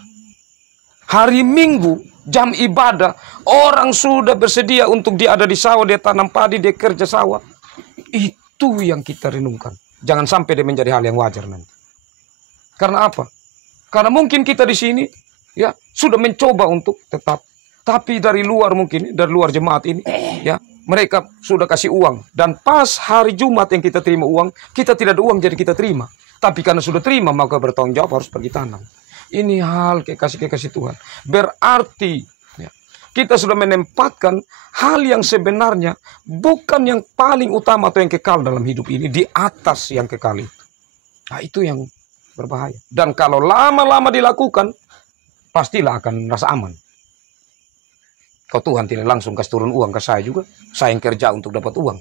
Hari Minggu, jam ibadah, orang sudah bersedia untuk dia ada di sawah, dia tanam padi, dia kerja sawah. Itu yang kita renungkan. Jangan sampai dia menjadi hal yang wajar nanti. Karena apa? Karena mungkin kita di sini ya sudah mencoba untuk tetap. Tapi dari luar mungkin, dari luar jemaat ini, ya mereka sudah kasih uang. Dan pas hari Jumat yang kita terima uang, kita tidak ada uang jadi kita terima. Tapi karena sudah terima, maka bertanggung jawab harus pergi tanam. Ini hal kekasih Tuhan. Berarti ya, kita sudah menempatkan hal yang sebenarnya bukan yang paling utama atau yang kekal dalam hidup ini di atas yang kekal itu. Nah, itu yang berbahaya. Dan kalau lama-lama dilakukan, pastilah akan rasa aman. Kalau Tuhan tidak langsung kasih turun uang ke saya juga, saya yang kerja untuk dapat uang.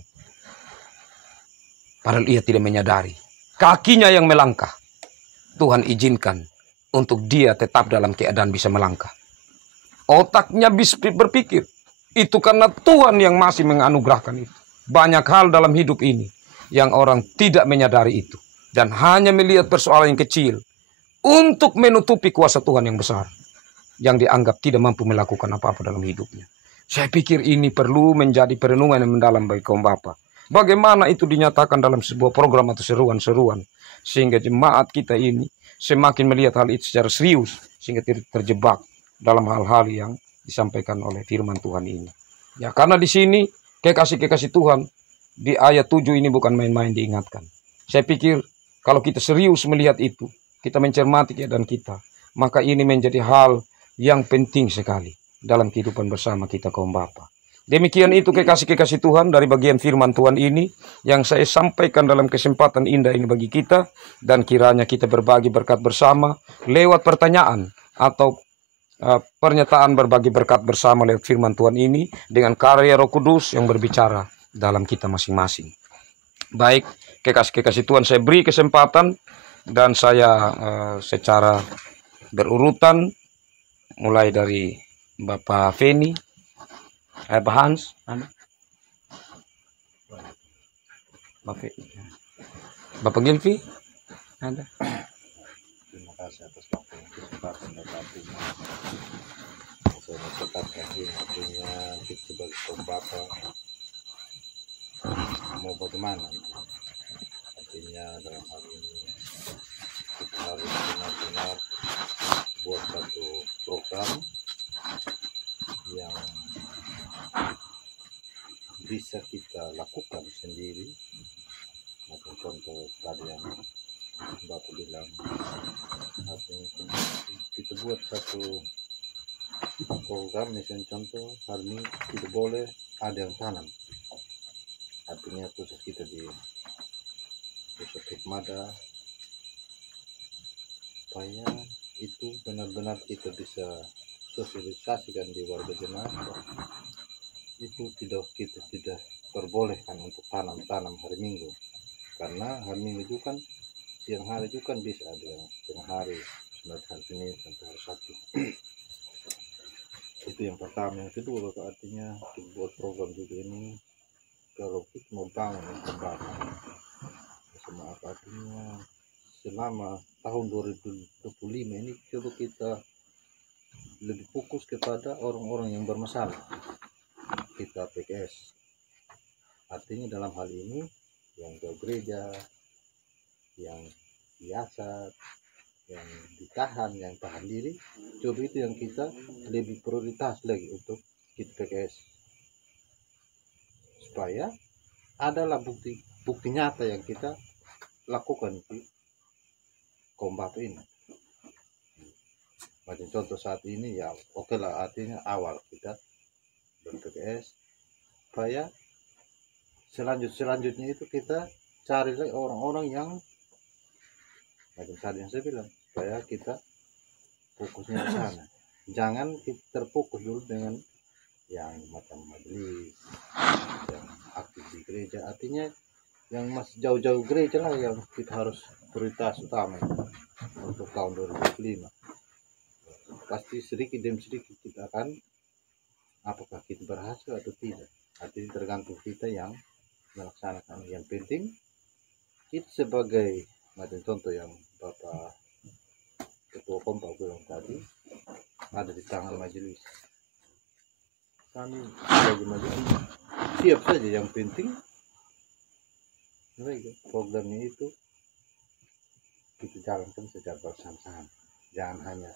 Padahal ia tidak menyadari. Kakinya yang melangkah. Tuhan izinkan untuk dia tetap dalam keadaan bisa melangkah. Otaknya bisa berpikir. Itu karena Tuhan yang masih menganugerahkan itu. Banyak hal dalam hidup ini yang orang tidak menyadari itu. Dan hanya melihat persoalan yang kecil untuk menutupi kuasa Tuhan yang besar. Yang dianggap tidak mampu melakukan apa-apa dalam hidupnya. Saya pikir ini perlu menjadi perenungan yang mendalam bagi kaum Bapak. Bagaimana itu dinyatakan dalam sebuah program atau seruan-seruan, sehingga jemaat kita ini semakin melihat hal itu secara serius, sehingga tidak terjebak dalam hal-hal yang disampaikan oleh firman Tuhan ini. Ya, karena di sini kekasih-kekasih Tuhan di ayat 7 ini bukan main-main diingatkan. Saya pikir kalau kita serius melihat itu, kita mencermati keadaan kita, maka ini menjadi hal yang penting sekali dalam kehidupan bersama kita kaum Bapa. Demikian itu kekasih-kekasih Tuhan dari bagian firman Tuhan ini yang saya sampaikan dalam kesempatan indah ini bagi kita, dan kiranya kita berbagi berkat bersama lewat pertanyaan atau pernyataan berbagi berkat bersama lewat firman Tuhan ini dengan karya Roh Kudus yang berbicara dalam kita masing-masing. Baik, kekasih-kekasih Tuhan, saya beri kesempatan dan saya secara berurutan mulai dari Bapak Feni, Bapak Hans, Bapak Gilvi, ada. Terima kasih atas waktu yang kesempatan saya mencetakkan artinya kita sebagai kaum Bapa mau bagaimana, artinya dalam hal ini kita harus benar-benar buat satu program yang bisa kita lakukan sendiri. Maupun contoh tadi yang Bapak bilang, kita buat satu program, misalnya contoh hari ini tidak boleh ada yang tanam, artinya khusus kita di pusat hikmada, supaya itu benar-benar kita bisa sosialisasikan di warga jemaat. Itu kita tidak perbolehkan untuk tanam hari Minggu, karena hari Minggu itu kan siang hari itu kan bisa ada yang tengah hari, mulai hari Senin sampai hari Sabtu. Itu yang pertama. Yang kedua, artinya kita buat program juga ini kalau kita mau bangun yang kembali sama artinya selama tahun 2025 ini coba kita lebih fokus kepada orang-orang yang bermasalah. Kita PKS, artinya dalam hal ini yang ke gereja, yang biasa, yang ditahan, yang tahan diri, coba itu yang kita lebih prioritas lagi untuk kita PKS, supaya adalah bukti nyata yang kita lakukan di kaum Bapa ini. Macam contoh saat ini ya oke lah, artinya awal kita ber-PKS, supaya selanjutnya itu kita cari lagi orang-orang yang macam tadi yang saya bilang, supaya kita fokusnya ke sana. Jangan kita terfokus dulu dengan yang macam majelis, yang aktif di gereja, artinya yang masih jauh-jauh gereja lah yang kita harus prioritas utama untuk tahun 2025. Pasti sedikit demi sedikit kita akan, apakah kita berhasil atau tidak, artinya tergantung kita yang melaksanakan. Yang penting kita sebagai macam contoh yang Bapak Ketua Kompak bilang tadi, ada di tangan majelis. Kami sebagai majelis siap saja, yang penting programnya itu kita jalankan secara bersama-sama. Jangan hanya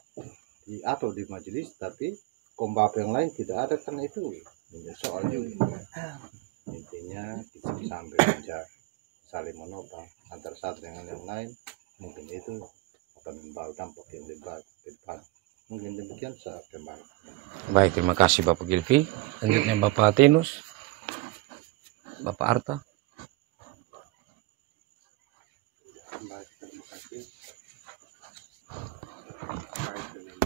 di majelis, tapi Kompak yang lain tidak ada, karena itu soal juga. Intinya kita sampai saja saling menopang antara satu dengan yang lain, mungkin itu akan membawa dampak yang lebat ke depan. Mungkin demikian saya kembali. Baik, terima kasih Bapak Gilvi. Selanjutnya Bapak Atinus, Bapak Arta. Baik, terima kasih. Terkait dengan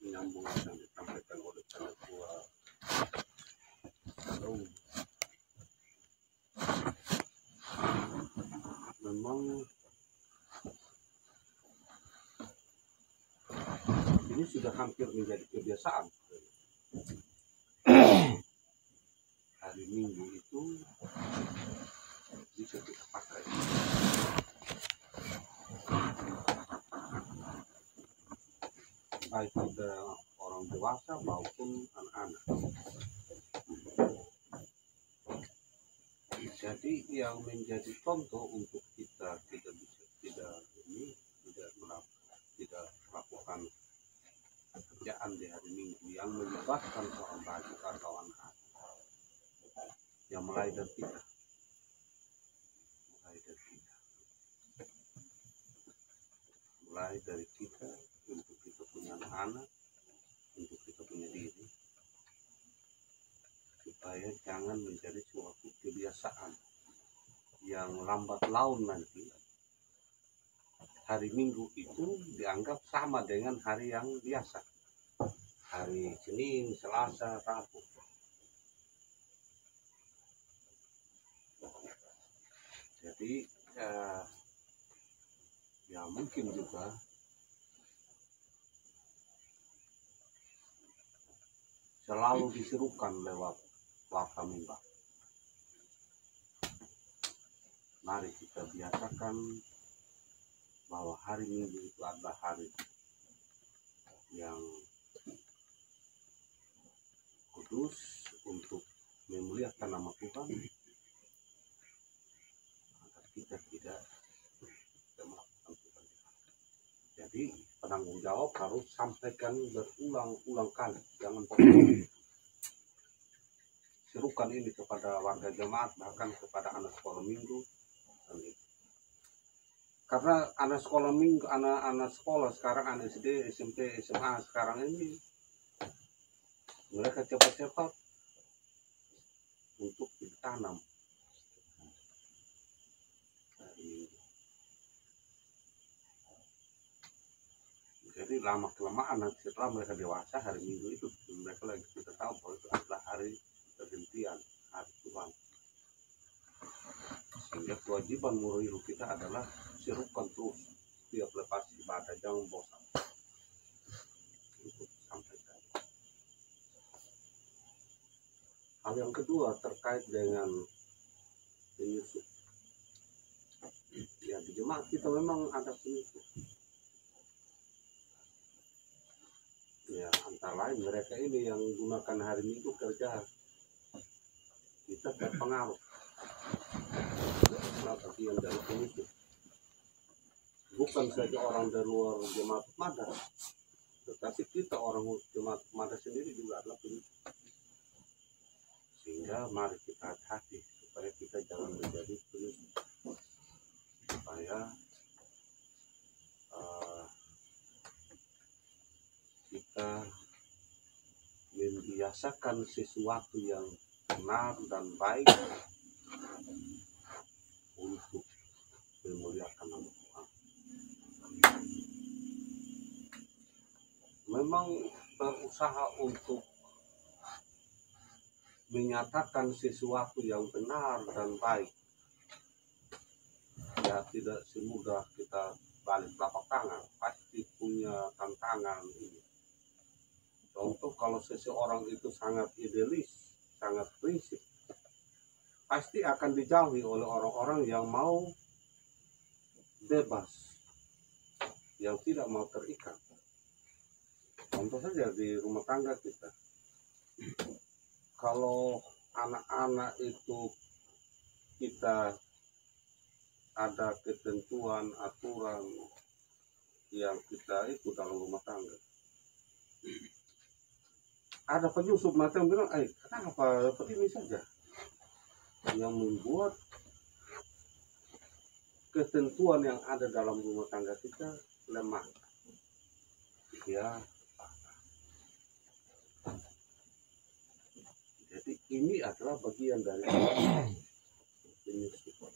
menyambung yang disampaikan oleh Ketua Saung, memang ini sudah hampir menjadi kebiasaan. Hari Minggu itu bisa kita pakai baik pada orang dewasa maupun anak-anak. Jadi yang menjadi contoh untuk kita tidak melakukan pekerjaan di hari Minggu yang menyebabkan orang banyak atau anak yang mulai dari kita, untuk kita punya anak-anak, untuk kita punya diri, supaya jangan menjadi suatu kebiasaan yang lambat laun nanti hari Minggu itu dianggap sama dengan hari yang biasa, hari Senin, Selasa, Rabu. Jadi ya mungkin juga selalu diserukan lewat warta mimbar. Mari kita biasakan bahwa hari Minggu itu adalah hari yang kudus untuk memuliakan nama Tuhan, agar kita tidak melakukan Tuhan. Jadi penanggung jawab harus sampaikan berulang-ulang kali, jangan pokoknya serukan ini kepada warga jemaat, bahkan kepada anak sekolah minggu. Karena anak sekolah minggu, anak sekolah sekarang, anak SD, SMP, SMA sekarang ini mereka cepat-cepat untuk ditanam. Jadi lama-kelamaan nanti setelah mereka dewasa, hari Minggu itu mereka lagi kita tahu bahwa itu adalah hari pergantian, hari Tuhan. Sehingga kewajiban murah hidup kita adalah serukan terus setiap lepas ibadah, jangan bosan untuk sampaikan. Hal yang kedua terkait dengan penyusup. Ya, di jemaat kita memang ada penyusup. Ya, antara lain mereka ini yang gunakan hari Minggu kerja, kita terpengaruh. Adalah bagian dari penyusup. Bukan saja orang dari luar jemaat Madas, tetapi kita orang jemaat Madas sendiri juga adalah penyusup. Sehingga mari kita hati-hati supaya kita jangan menjadi penyusup, supaya kita membiasakan sesuatu yang benar dan baik untuk memuliakan nama Tuhan. Memang berusaha untuk menyatakan sesuatu yang benar dan baik, ya tidak semudah kita balik telapak tangan, pasti punya tantangan ini. Contoh, kalau seseorang itu sangat idealis, sangat prinsip, pasti akan dijauhi oleh orang-orang yang mau bebas, yang tidak mau terikat. Contoh saja di rumah tangga kita, kalau anak-anak itu kita ada ketentuan, aturan yang kita ikut dalam rumah tangga, ada penyusup macam bilang, kenapa begini saja, yang membuat ketentuan yang ada dalam rumah tangga kita lemah. Ya, jadi ini adalah bagian dari penyusup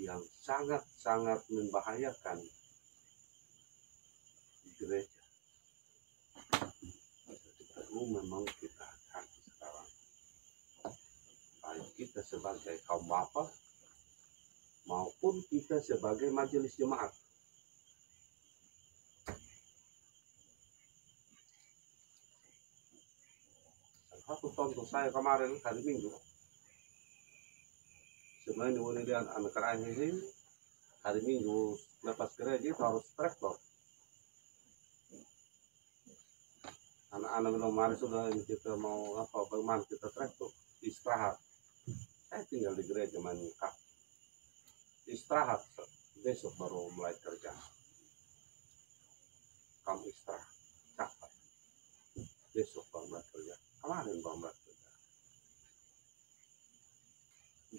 yang sangat-sangat membahayakan gereja. Perlu memang kita hati sekarang, baik kita sebagai kaum bapa maupun kita sebagai majelis jemaat. Satu contoh saya kemarin hari Minggu, sebenarnya ini anak terakhir ini hari Minggu lepas gereja itu harus traktor. Anak-anak bilang, mari sudah ini kita mau bagaimana kita traktor istirahat. Saya tinggal di gereja menyingkap. Istirahat, besok baru mulai kerja. Kamu istirahat, capek. Besok baru mulai kerja. Kemarin baru mulai kerja.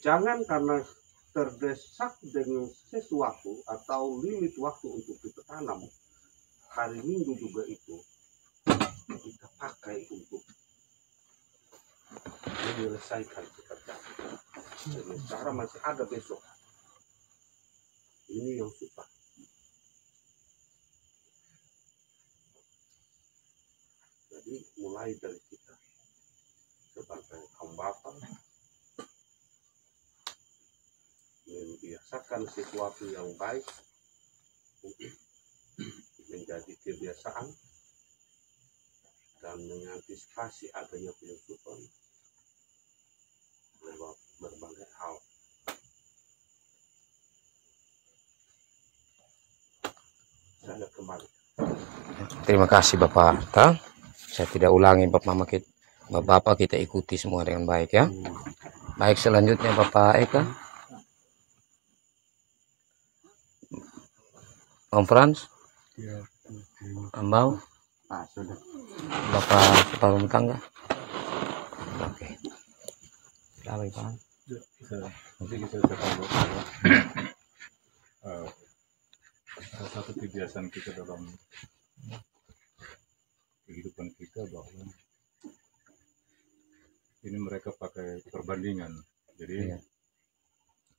Jangan karena terdesak dengan sesuatu atau limit waktu untuk kita tanam, hari Minggu juga itu kita pakai untuk menyelesaikan pekerjaan. Dengan cara masih ada besok. Ini yang susah. Jadi mulai dari kita sebagai kaum bapak membiasakan sesuatu yang baik menjadi kebiasaan dan mengantisipasi adanya penyusupan lewat berbagai hal. Saya kembali. Terima kasih Bapak Arta. Saya tidak ulangi Bapak kita ikuti semua dengan baik ya. Baik, selanjutnya Bapak Eka. Om Frans. Ambau. Sudah. Bapak kepala rumah tangga. Oke. Lalu Pak. Nanti kita tahu salah satu kebiasaan kita dalam kehidupan kita bahwa ini mereka pakai perbandingan. Jadi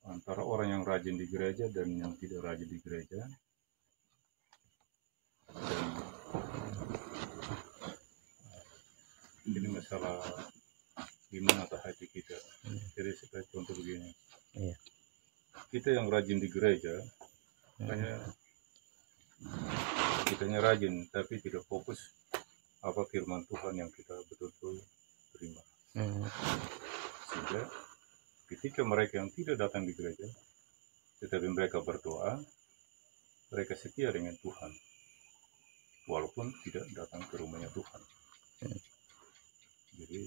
antara orang yang rajin di gereja dan yang tidak rajin di gereja. Dan ini masalah iman atau hati kita. Jadi seperti contoh begini. Kita yang rajin di gereja hanya kitanya rajin tapi tidak fokus apa firman Tuhan yang kita betul-betul terima. Sehingga ketika mereka yang tidak datang di gereja tetapi mereka berdoa, mereka setia dengan Tuhan walaupun tidak datang ke rumahnya Tuhan. Jadi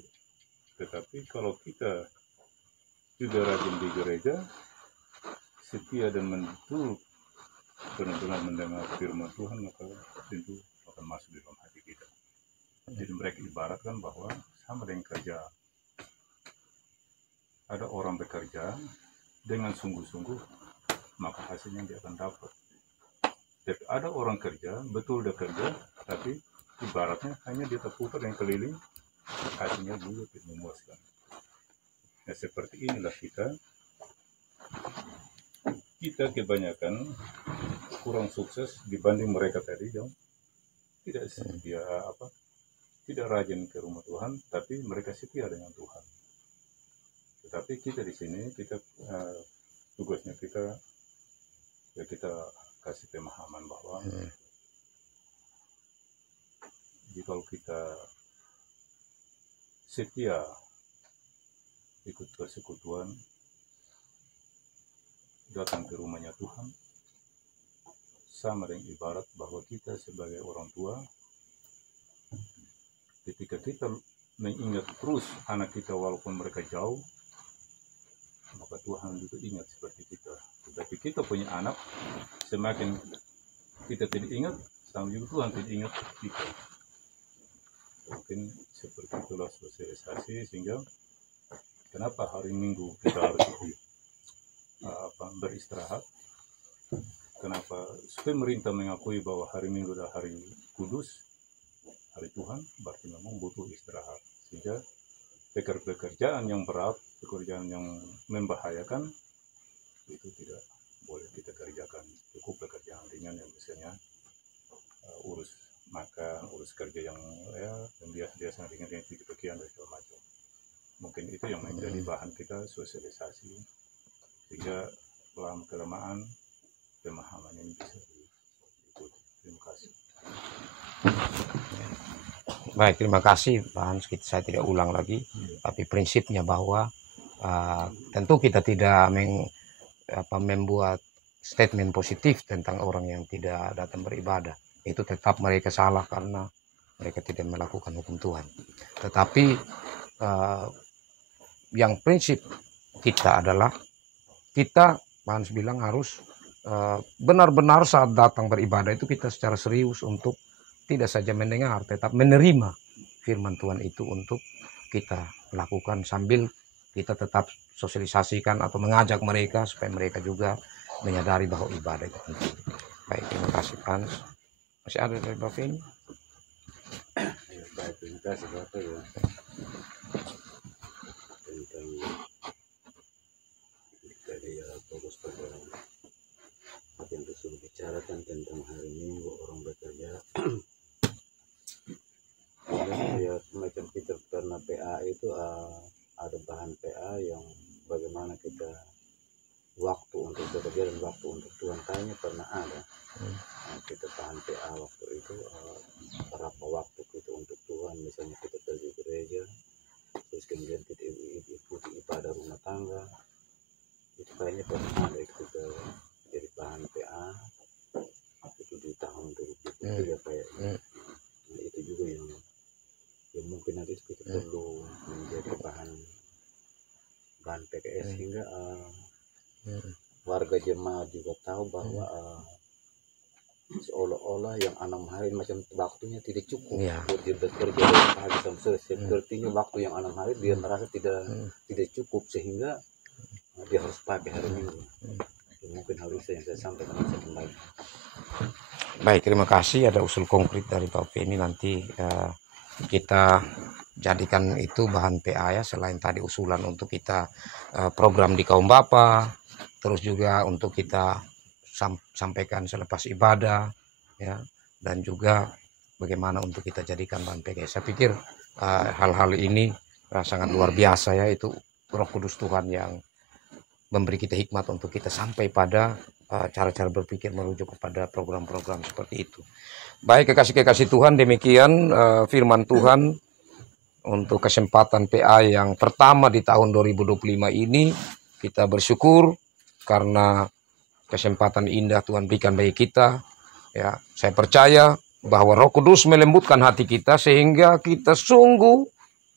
tetapi kalau kita sudah rajin di gereja, setia dan betul benar-benar mendengar firman Tuhan, maka tentu akan masuk di dalam hati kita. Jadi mereka ibaratkan bahwa sama dengan kerja. Ada orang bekerja dengan sungguh-sungguh, maka hasilnya dia akan dapat. Tapi ada orang kerja, betul dia kerja, tapi ibaratnya hanya dia terputar dan keliling, hasilnya juga tidak memuaskan. Nah seperti inilah kita kebanyakan kurang sukses dibanding mereka tadi yang tidak setia tidak rajin ke rumah Tuhan, tapi mereka setia dengan Tuhan. Tetapi kita di sini tugasnya kita kasih pemahaman bahwa jika kita setia ikut persekutuan, datang ke rumahnya Tuhan, sama dengan ibarat bahwa kita sebagai orang tua, ketika kita mengingat terus anak kita walaupun mereka jauh, maka Tuhan juga ingat seperti kita. Tetapi kita punya anak, semakin kita tidak ingat, sama juga Tuhan tidak ingat kita. Mungkin seperti itulah sosialisasi, sehingga kenapa hari Minggu kita harus beristirahat. Kenapa pemerintah mengakui bahwa hari Minggu adalah hari kudus, hari Tuhan, berarti memang butuh istirahat. Sehingga pekerjaan yang berat, pekerjaan yang membahayakan, itu tidak boleh kita kerjakan. Cukup pekerjaan ringan yang misalnya urus makan, urus kerja yang biasa ringan yang cuci pakaian dan segala macam. Mungkin itu yang menjadi bahan kita sosialisasi, sehingga dalam kelemahan pemahaman ini bisa diikuti. Terima kasih. Baik, terima kasih Pak Hans. Saya tidak ulang lagi, tapi prinsipnya bahwa tentu kita tidak membuat statement positif tentang orang yang tidak datang beribadah. Itu tetap mereka salah karena mereka tidak melakukan hukum Tuhan. Tetapi yang prinsip kita adalah kita, Pak Hans bilang harus benar-benar saat datang beribadah itu kita secara serius untuk tidak saja mendengar, tetap menerima firman Tuhan itu untuk kita lakukan sambil kita tetap sosialisasikan atau mengajak mereka supaya mereka juga menyadari bahwa ibadah itu penting. Baik, terima kasih Pak Hans. Masih ada dari Bapak ini? Baik, terima kasih Bapak ya. Tentang tadi ya fokus pada apa yang disuruh bicarakan tentang hari Minggu orang bekerja. Ya semacam kita karena PA itu ada bahan PA yang bagaimana kita waktu untuk bekerja dan waktu untuk Tuhan kayaknya pernah ada. Kita bahan PA waktu itu berapa waktu kita untuk Tuhan, misalnya kita pergi gereja, terus kemudian kita ikuti ibadah rumah tangga, itu kayaknya pernah ada kita jadi bahan PA itu di tahun 2003 ya kayaknya. Nah, itu juga yang mungkin nanti kita perlu menjadi bahan PKS sehingga warga jemaat juga tahu bahwa seolah-olah yang 6 hari macam waktunya tidak cukup buat dia bekerja dari pagi sampai sore. Sepertinya waktu yang 6 hari dia merasa tidak cukup sehingga dia harus pakai hari Minggu. Mungkin hal itu yang saya sampaikan kembali. Baik, terima kasih. Ada usul konkret dari Bapak ini nanti kita jadikan itu bahan PA ya, selain tadi usulan untuk kita program di kaum Bapa, terus juga untuk kita sampaikan selepas ibadah ya, dan juga bagaimana untuk kita jadikan bahan PA. Saya pikir hal-hal ini sangat luar biasa ya, itu Roh Kudus Tuhan yang memberi kita hikmat untuk kita sampai pada cara-cara berpikir merujuk kepada program-program seperti itu. Baik, kekasih-kekasih Tuhan, demikian firman Tuhan untuk kesempatan PA yang pertama di tahun 2025 ini. Kita bersyukur karena kesempatan indah Tuhan berikan bagi kita. Ya, saya percaya bahwa Roh Kudus melembutkan hati kita sehingga kita sungguh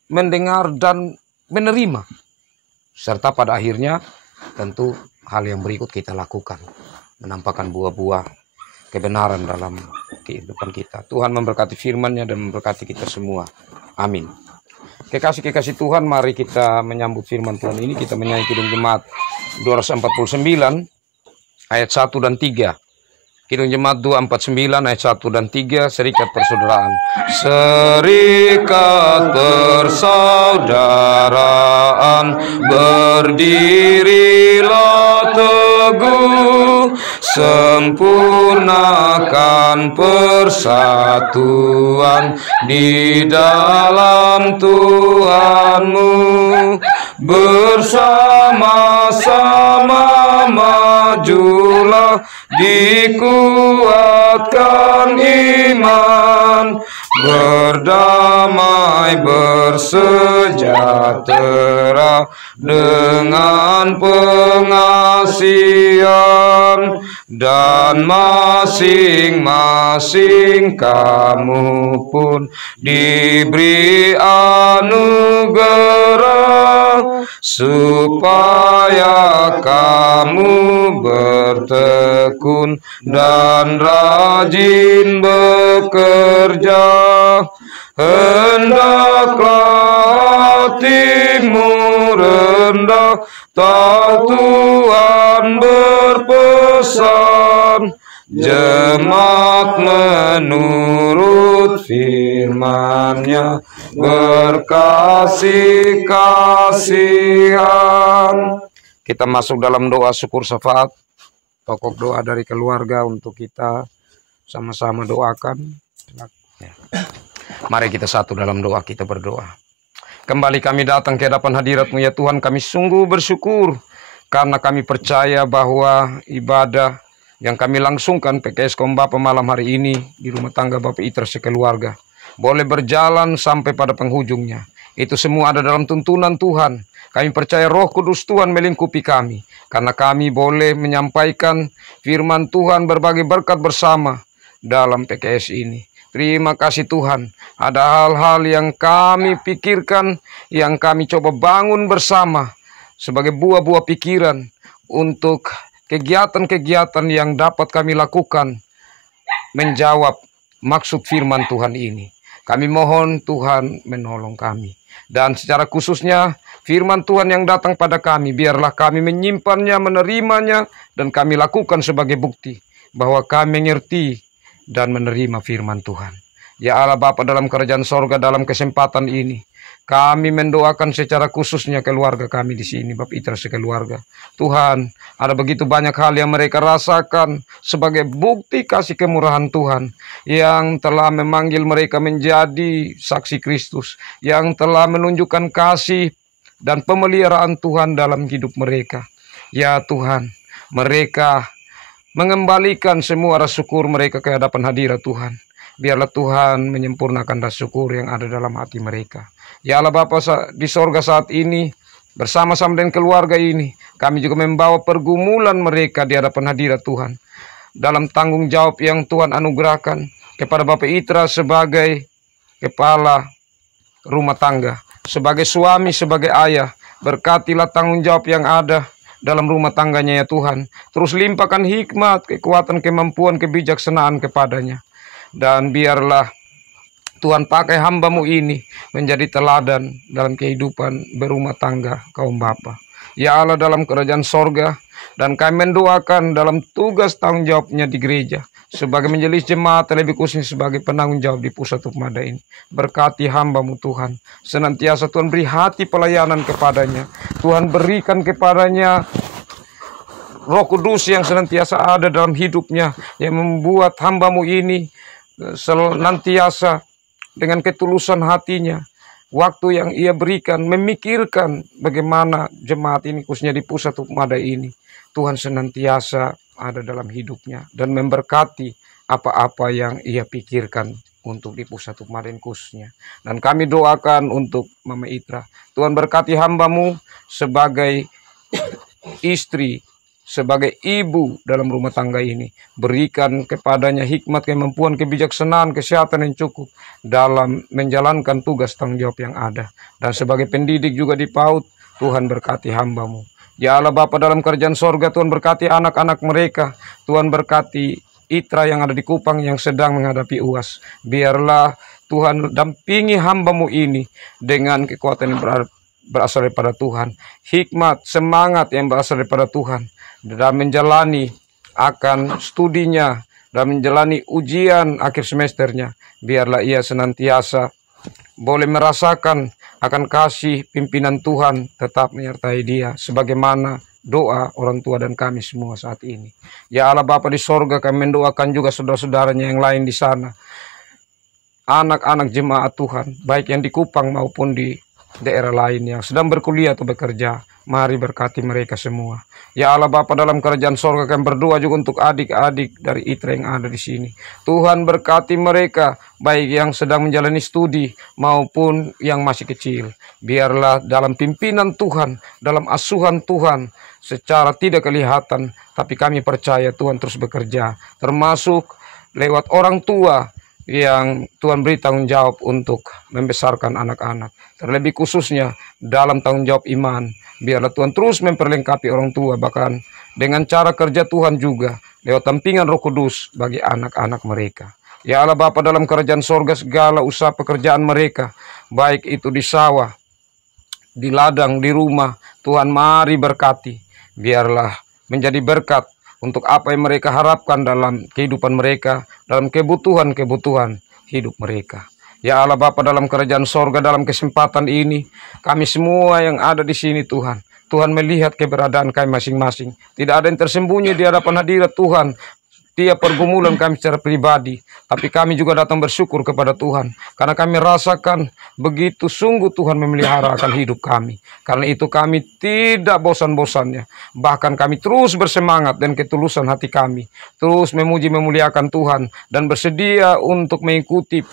mendengar dan menerima. Serta pada akhirnya tentu hal yang berikut kita lakukan, menampakkan buah-buah kebenaran dalam kehidupan kita. Tuhan memberkati firman-Nya dan memberkati kita semua. Amin. Kekasih-kekasih Tuhan, mari kita menyambut firman Tuhan ini. Kita menyanyi Kidung Jemaat 249 ayat 1 dan 3. Kidung Jemaat 249 ayat 1 dan 3, serikat persaudaraan. Serikat persaudaraan, berdirilah teguh, sempurnakan persatuan di dalam Tuhanmu, bersama-sama majulah, dikuatkan iman, berdamai bersejahtera dengan pengasihan, dan masing-masing kamu pun diberi anugerah supaya kamu bertekun dan rajin bekerja. Hendaklah hatimu rendah, tahu Tuhan berpesan, jemaat menurut firman-Nya berkasih-kasihan. Kita masuk dalam doa syukur syafaat, pokok doa dari keluarga untuk kita sama-sama doakan. Mari kita satu dalam doa, kita berdoa. Kembali kami datang ke hadapan hadirat-Mu ya Tuhan, kami sungguh bersyukur karena kami percaya bahwa ibadah yang kami langsungkan PKS Kaum Bapa malam hari ini di rumah tangga Bapak Iter sekeluarga boleh berjalan sampai pada penghujungnya. Itu semua ada dalam tuntunan Tuhan. Kami percaya Roh Kudus Tuhan melingkupi kami, karena kami boleh menyampaikan firman Tuhan, berbagi berkat bersama dalam PKS ini. Terima kasih Tuhan, ada hal-hal yang kami pikirkan, yang kami coba bangun bersama, sebagai buah-buah pikiran untuk kegiatan-kegiatan yang dapat kami lakukan menjawab maksud firman Tuhan ini. Kami mohon Tuhan menolong kami. Dan secara khususnya firman Tuhan yang datang pada kami, biarlah kami menyimpannya, menerimanya, dan kami lakukan sebagai bukti bahwa kami mengerti dan menerima firman Tuhan. Ya Allah Bapa dalam kerajaan sorga, dalam kesempatan ini kami mendoakan secara khususnya keluarga kami di sini, Bapak Itra sekeluarga. Tuhan, ada begitu banyak hal yang mereka rasakan sebagai bukti kasih kemurahan Tuhan yang telah memanggil mereka menjadi saksi Kristus, yang telah menunjukkan kasih dan pemeliharaan Tuhan dalam hidup mereka. Ya Tuhan, mereka mengembalikan semua rasa syukur mereka ke hadapan hadirat Tuhan. Biarlah Tuhan menyempurnakan rasa syukur yang ada dalam hati mereka. Ya Allah Bapa di sorga saat ini, bersama-sama dengan keluarga ini, kami juga membawa pergumulan mereka di hadapan hadirat Tuhan. Dalam tanggung jawab yang Tuhan anugerahkan kepada Bapak Itra sebagai kepala rumah tangga, sebagai suami, sebagai ayah, berkatilah tanggung jawab yang ada dalam rumah tangganya ya Tuhan. Terus limpahkan hikmat, kekuatan, kemampuan, kebijaksanaan kepadanya. Dan biarlah Tuhan pakai hamba-Mu ini menjadi teladan dalam kehidupan berumah tangga kaum bapa. Ya Allah dalam kerajaan sorga, dan kami mendoakan dalam tugas tanggung jawabnya di gereja, sebagai menjelis jemaat, lebih khususnya sebagai penanggung jawab di pusat Ukmada ini. Berkati hamba-Mu Tuhan, senantiasa Tuhan beri hati pelayanan kepadanya. Tuhan berikan kepadanya Roh Kudus yang senantiasa ada dalam hidupnya, yang membuat hamba-Mu ini senantiasa dengan ketulusan hatinya, waktu yang ia berikan memikirkan bagaimana jemaat ini khususnya di pusat Ukmada ini, Tuhan senantiasa ada dalam hidupnya dan memberkati apa-apa yang ia pikirkan untuk di pusat Ukmada ini khususnya. Dan kami doakan untuk Mama Itra, Tuhan berkati hamba-Mu sebagai istri, sebagai ibu dalam rumah tangga ini. Berikan kepadanya hikmat, kemampuan, kebijaksanaan, kesehatan yang cukup dalam menjalankan tugas tanggung jawab yang ada. Dan sebagai pendidik juga di PAUD, Tuhan berkati hamba-Mu. Ya Allah Bapa dalam kerajaan sorga, Tuhan berkati anak-anak mereka. Tuhan berkati Itra yang ada di Kupang yang sedang menghadapi UAS. Biarlah Tuhan dampingi hamba-Mu ini dengan kekuatan yang berasal daripada Tuhan. Hikmat, semangat yang berasal daripada Tuhan. Dan menjalani akan studinya, dan menjalani ujian akhir semesternya. Biarlah ia senantiasa boleh merasakan akan kasih pimpinan Tuhan tetap menyertai dia, sebagaimana doa orang tua dan kami semua saat ini. Ya Allah Bapa di sorga, kami mendoakan juga saudara-saudaranya yang lain di sana, anak-anak jemaat Tuhan, baik yang di Kupang maupun di daerah lain yang sedang berkuliah atau bekerja. Mari berkati mereka semua. Ya Allah Bapa dalam kerajaan sorga, kami berdoa juga untuk adik-adik dari Itra yang ada di sini. Tuhan berkati mereka, baik yang sedang menjalani studi maupun yang masih kecil. Biarlah dalam pimpinan Tuhan, dalam asuhan Tuhan, secara tidak kelihatan, tapi kami percaya Tuhan terus bekerja, termasuk lewat orang tua yang Tuhan beri tanggung jawab untuk membesarkan anak-anak. Terlebih khususnya dalam tanggung jawab iman. Biarlah Tuhan terus memperlengkapi orang tua, bahkan dengan cara kerja Tuhan juga lewat tampingan Roh Kudus bagi anak-anak mereka. Ya Allah Bapa dalam kerajaan sorga, segala usaha pekerjaan mereka, baik itu di sawah, di ladang, di rumah, Tuhan mari berkati. Biarlah menjadi berkat untuk apa yang mereka harapkan dalam kehidupan mereka, dalam kebutuhan-kebutuhan hidup mereka. Ya Allah Bapa dalam kerajaan sorga, dalam kesempatan ini, kami semua yang ada di sini Tuhan, Tuhan melihat keberadaan kami masing-masing. Tidak ada yang tersembunyi di hadapan hadirat Tuhan. Tiap pergumulan kami secara pribadi, tapi kami juga datang bersyukur kepada Tuhan, karena kami rasakan begitu sungguh Tuhan memelihara akan hidup kami. Karena itu kami tidak bosan-bosannya, bahkan kami terus bersemangat dan ketulusan hati kami, terus memuji memuliakan Tuhan, dan bersedia untuk mengikuti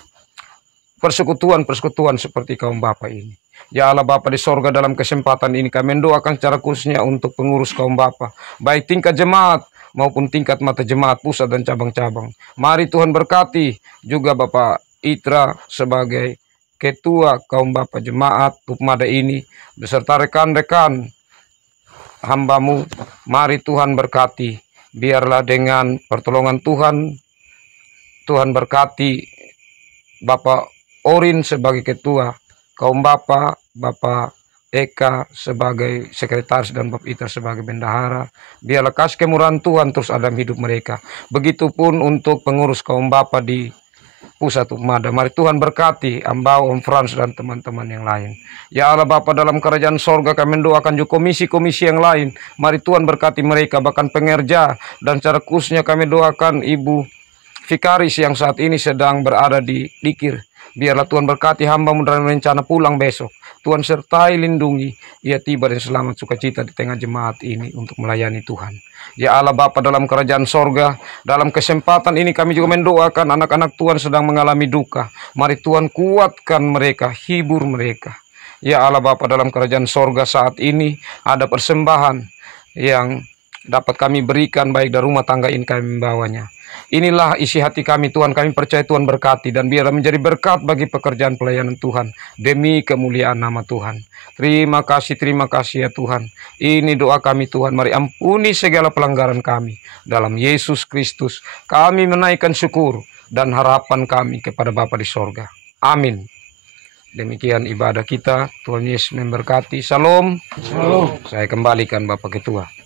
persekutuan-persekutuan seperti kaum Bapa ini. Ya Allah Bapa di sorga, dalam kesempatan ini kami mendoakan secara khususnya untuk pengurus kaum Bapa, baik tingkat jemaat maupun tingkat mata jemaat pusat dan cabang-cabang. Mari Tuhan berkati juga Bapak Itra sebagai ketua kaum Bapa jemaat Ukmada ini, beserta rekan-rekan hamba-Mu. Mari Tuhan berkati. Biarlah dengan pertolongan Tuhan, Tuhan berkati Bapak Orin sebagai ketua, kaum Bapak Eka sebagai sekretaris dan Bapak Ita sebagai bendahara. Biarlah kasih kemurahan Tuhan terus ada di hidup mereka. Begitupun untuk pengurus kaum Bapak di pusat Umada. Mari Tuhan berkati Ambau, Om Frans dan teman-teman yang lain. Ya Allah Bapa, dalam kerajaan sorga kami mendoakan juga komisi-komisi yang lain. Mari Tuhan berkati mereka, bahkan pengerja, dan secara khususnya kami doakan Ibu Vikaris yang saat ini sedang berada di Dikir. Biarlah Tuhan berkati hamba-Mu dalam rencana pulang besok. Tuhan sertai lindungi, ia tiba dan selamat sukacita di tengah jemaat ini untuk melayani Tuhan. Ya Allah Bapa dalam kerajaan sorga, dalam kesempatan ini kami juga mendoakan anak-anak Tuhan sedang mengalami duka. Mari Tuhan kuatkan mereka, hibur mereka. Ya Allah Bapa dalam kerajaan sorga saat ini ada persembahan yang dapat kami berikan baik dari rumah tangga ini kami membawanya. Inilah isi hati kami Tuhan, kami percaya Tuhan berkati dan biarlah menjadi berkat bagi pekerjaan pelayanan Tuhan demi kemuliaan nama Tuhan. Terima kasih ya Tuhan. Ini doa kami Tuhan, mari ampuni segala pelanggaran kami. Dalam Yesus Kristus kami menaikkan syukur dan harapan kami kepada Bapa di sorga. Amin. Demikian ibadah kita. Tuhan Yesus memberkati. Shalom. Shalom. Saya kembalikan Bapak Ketua.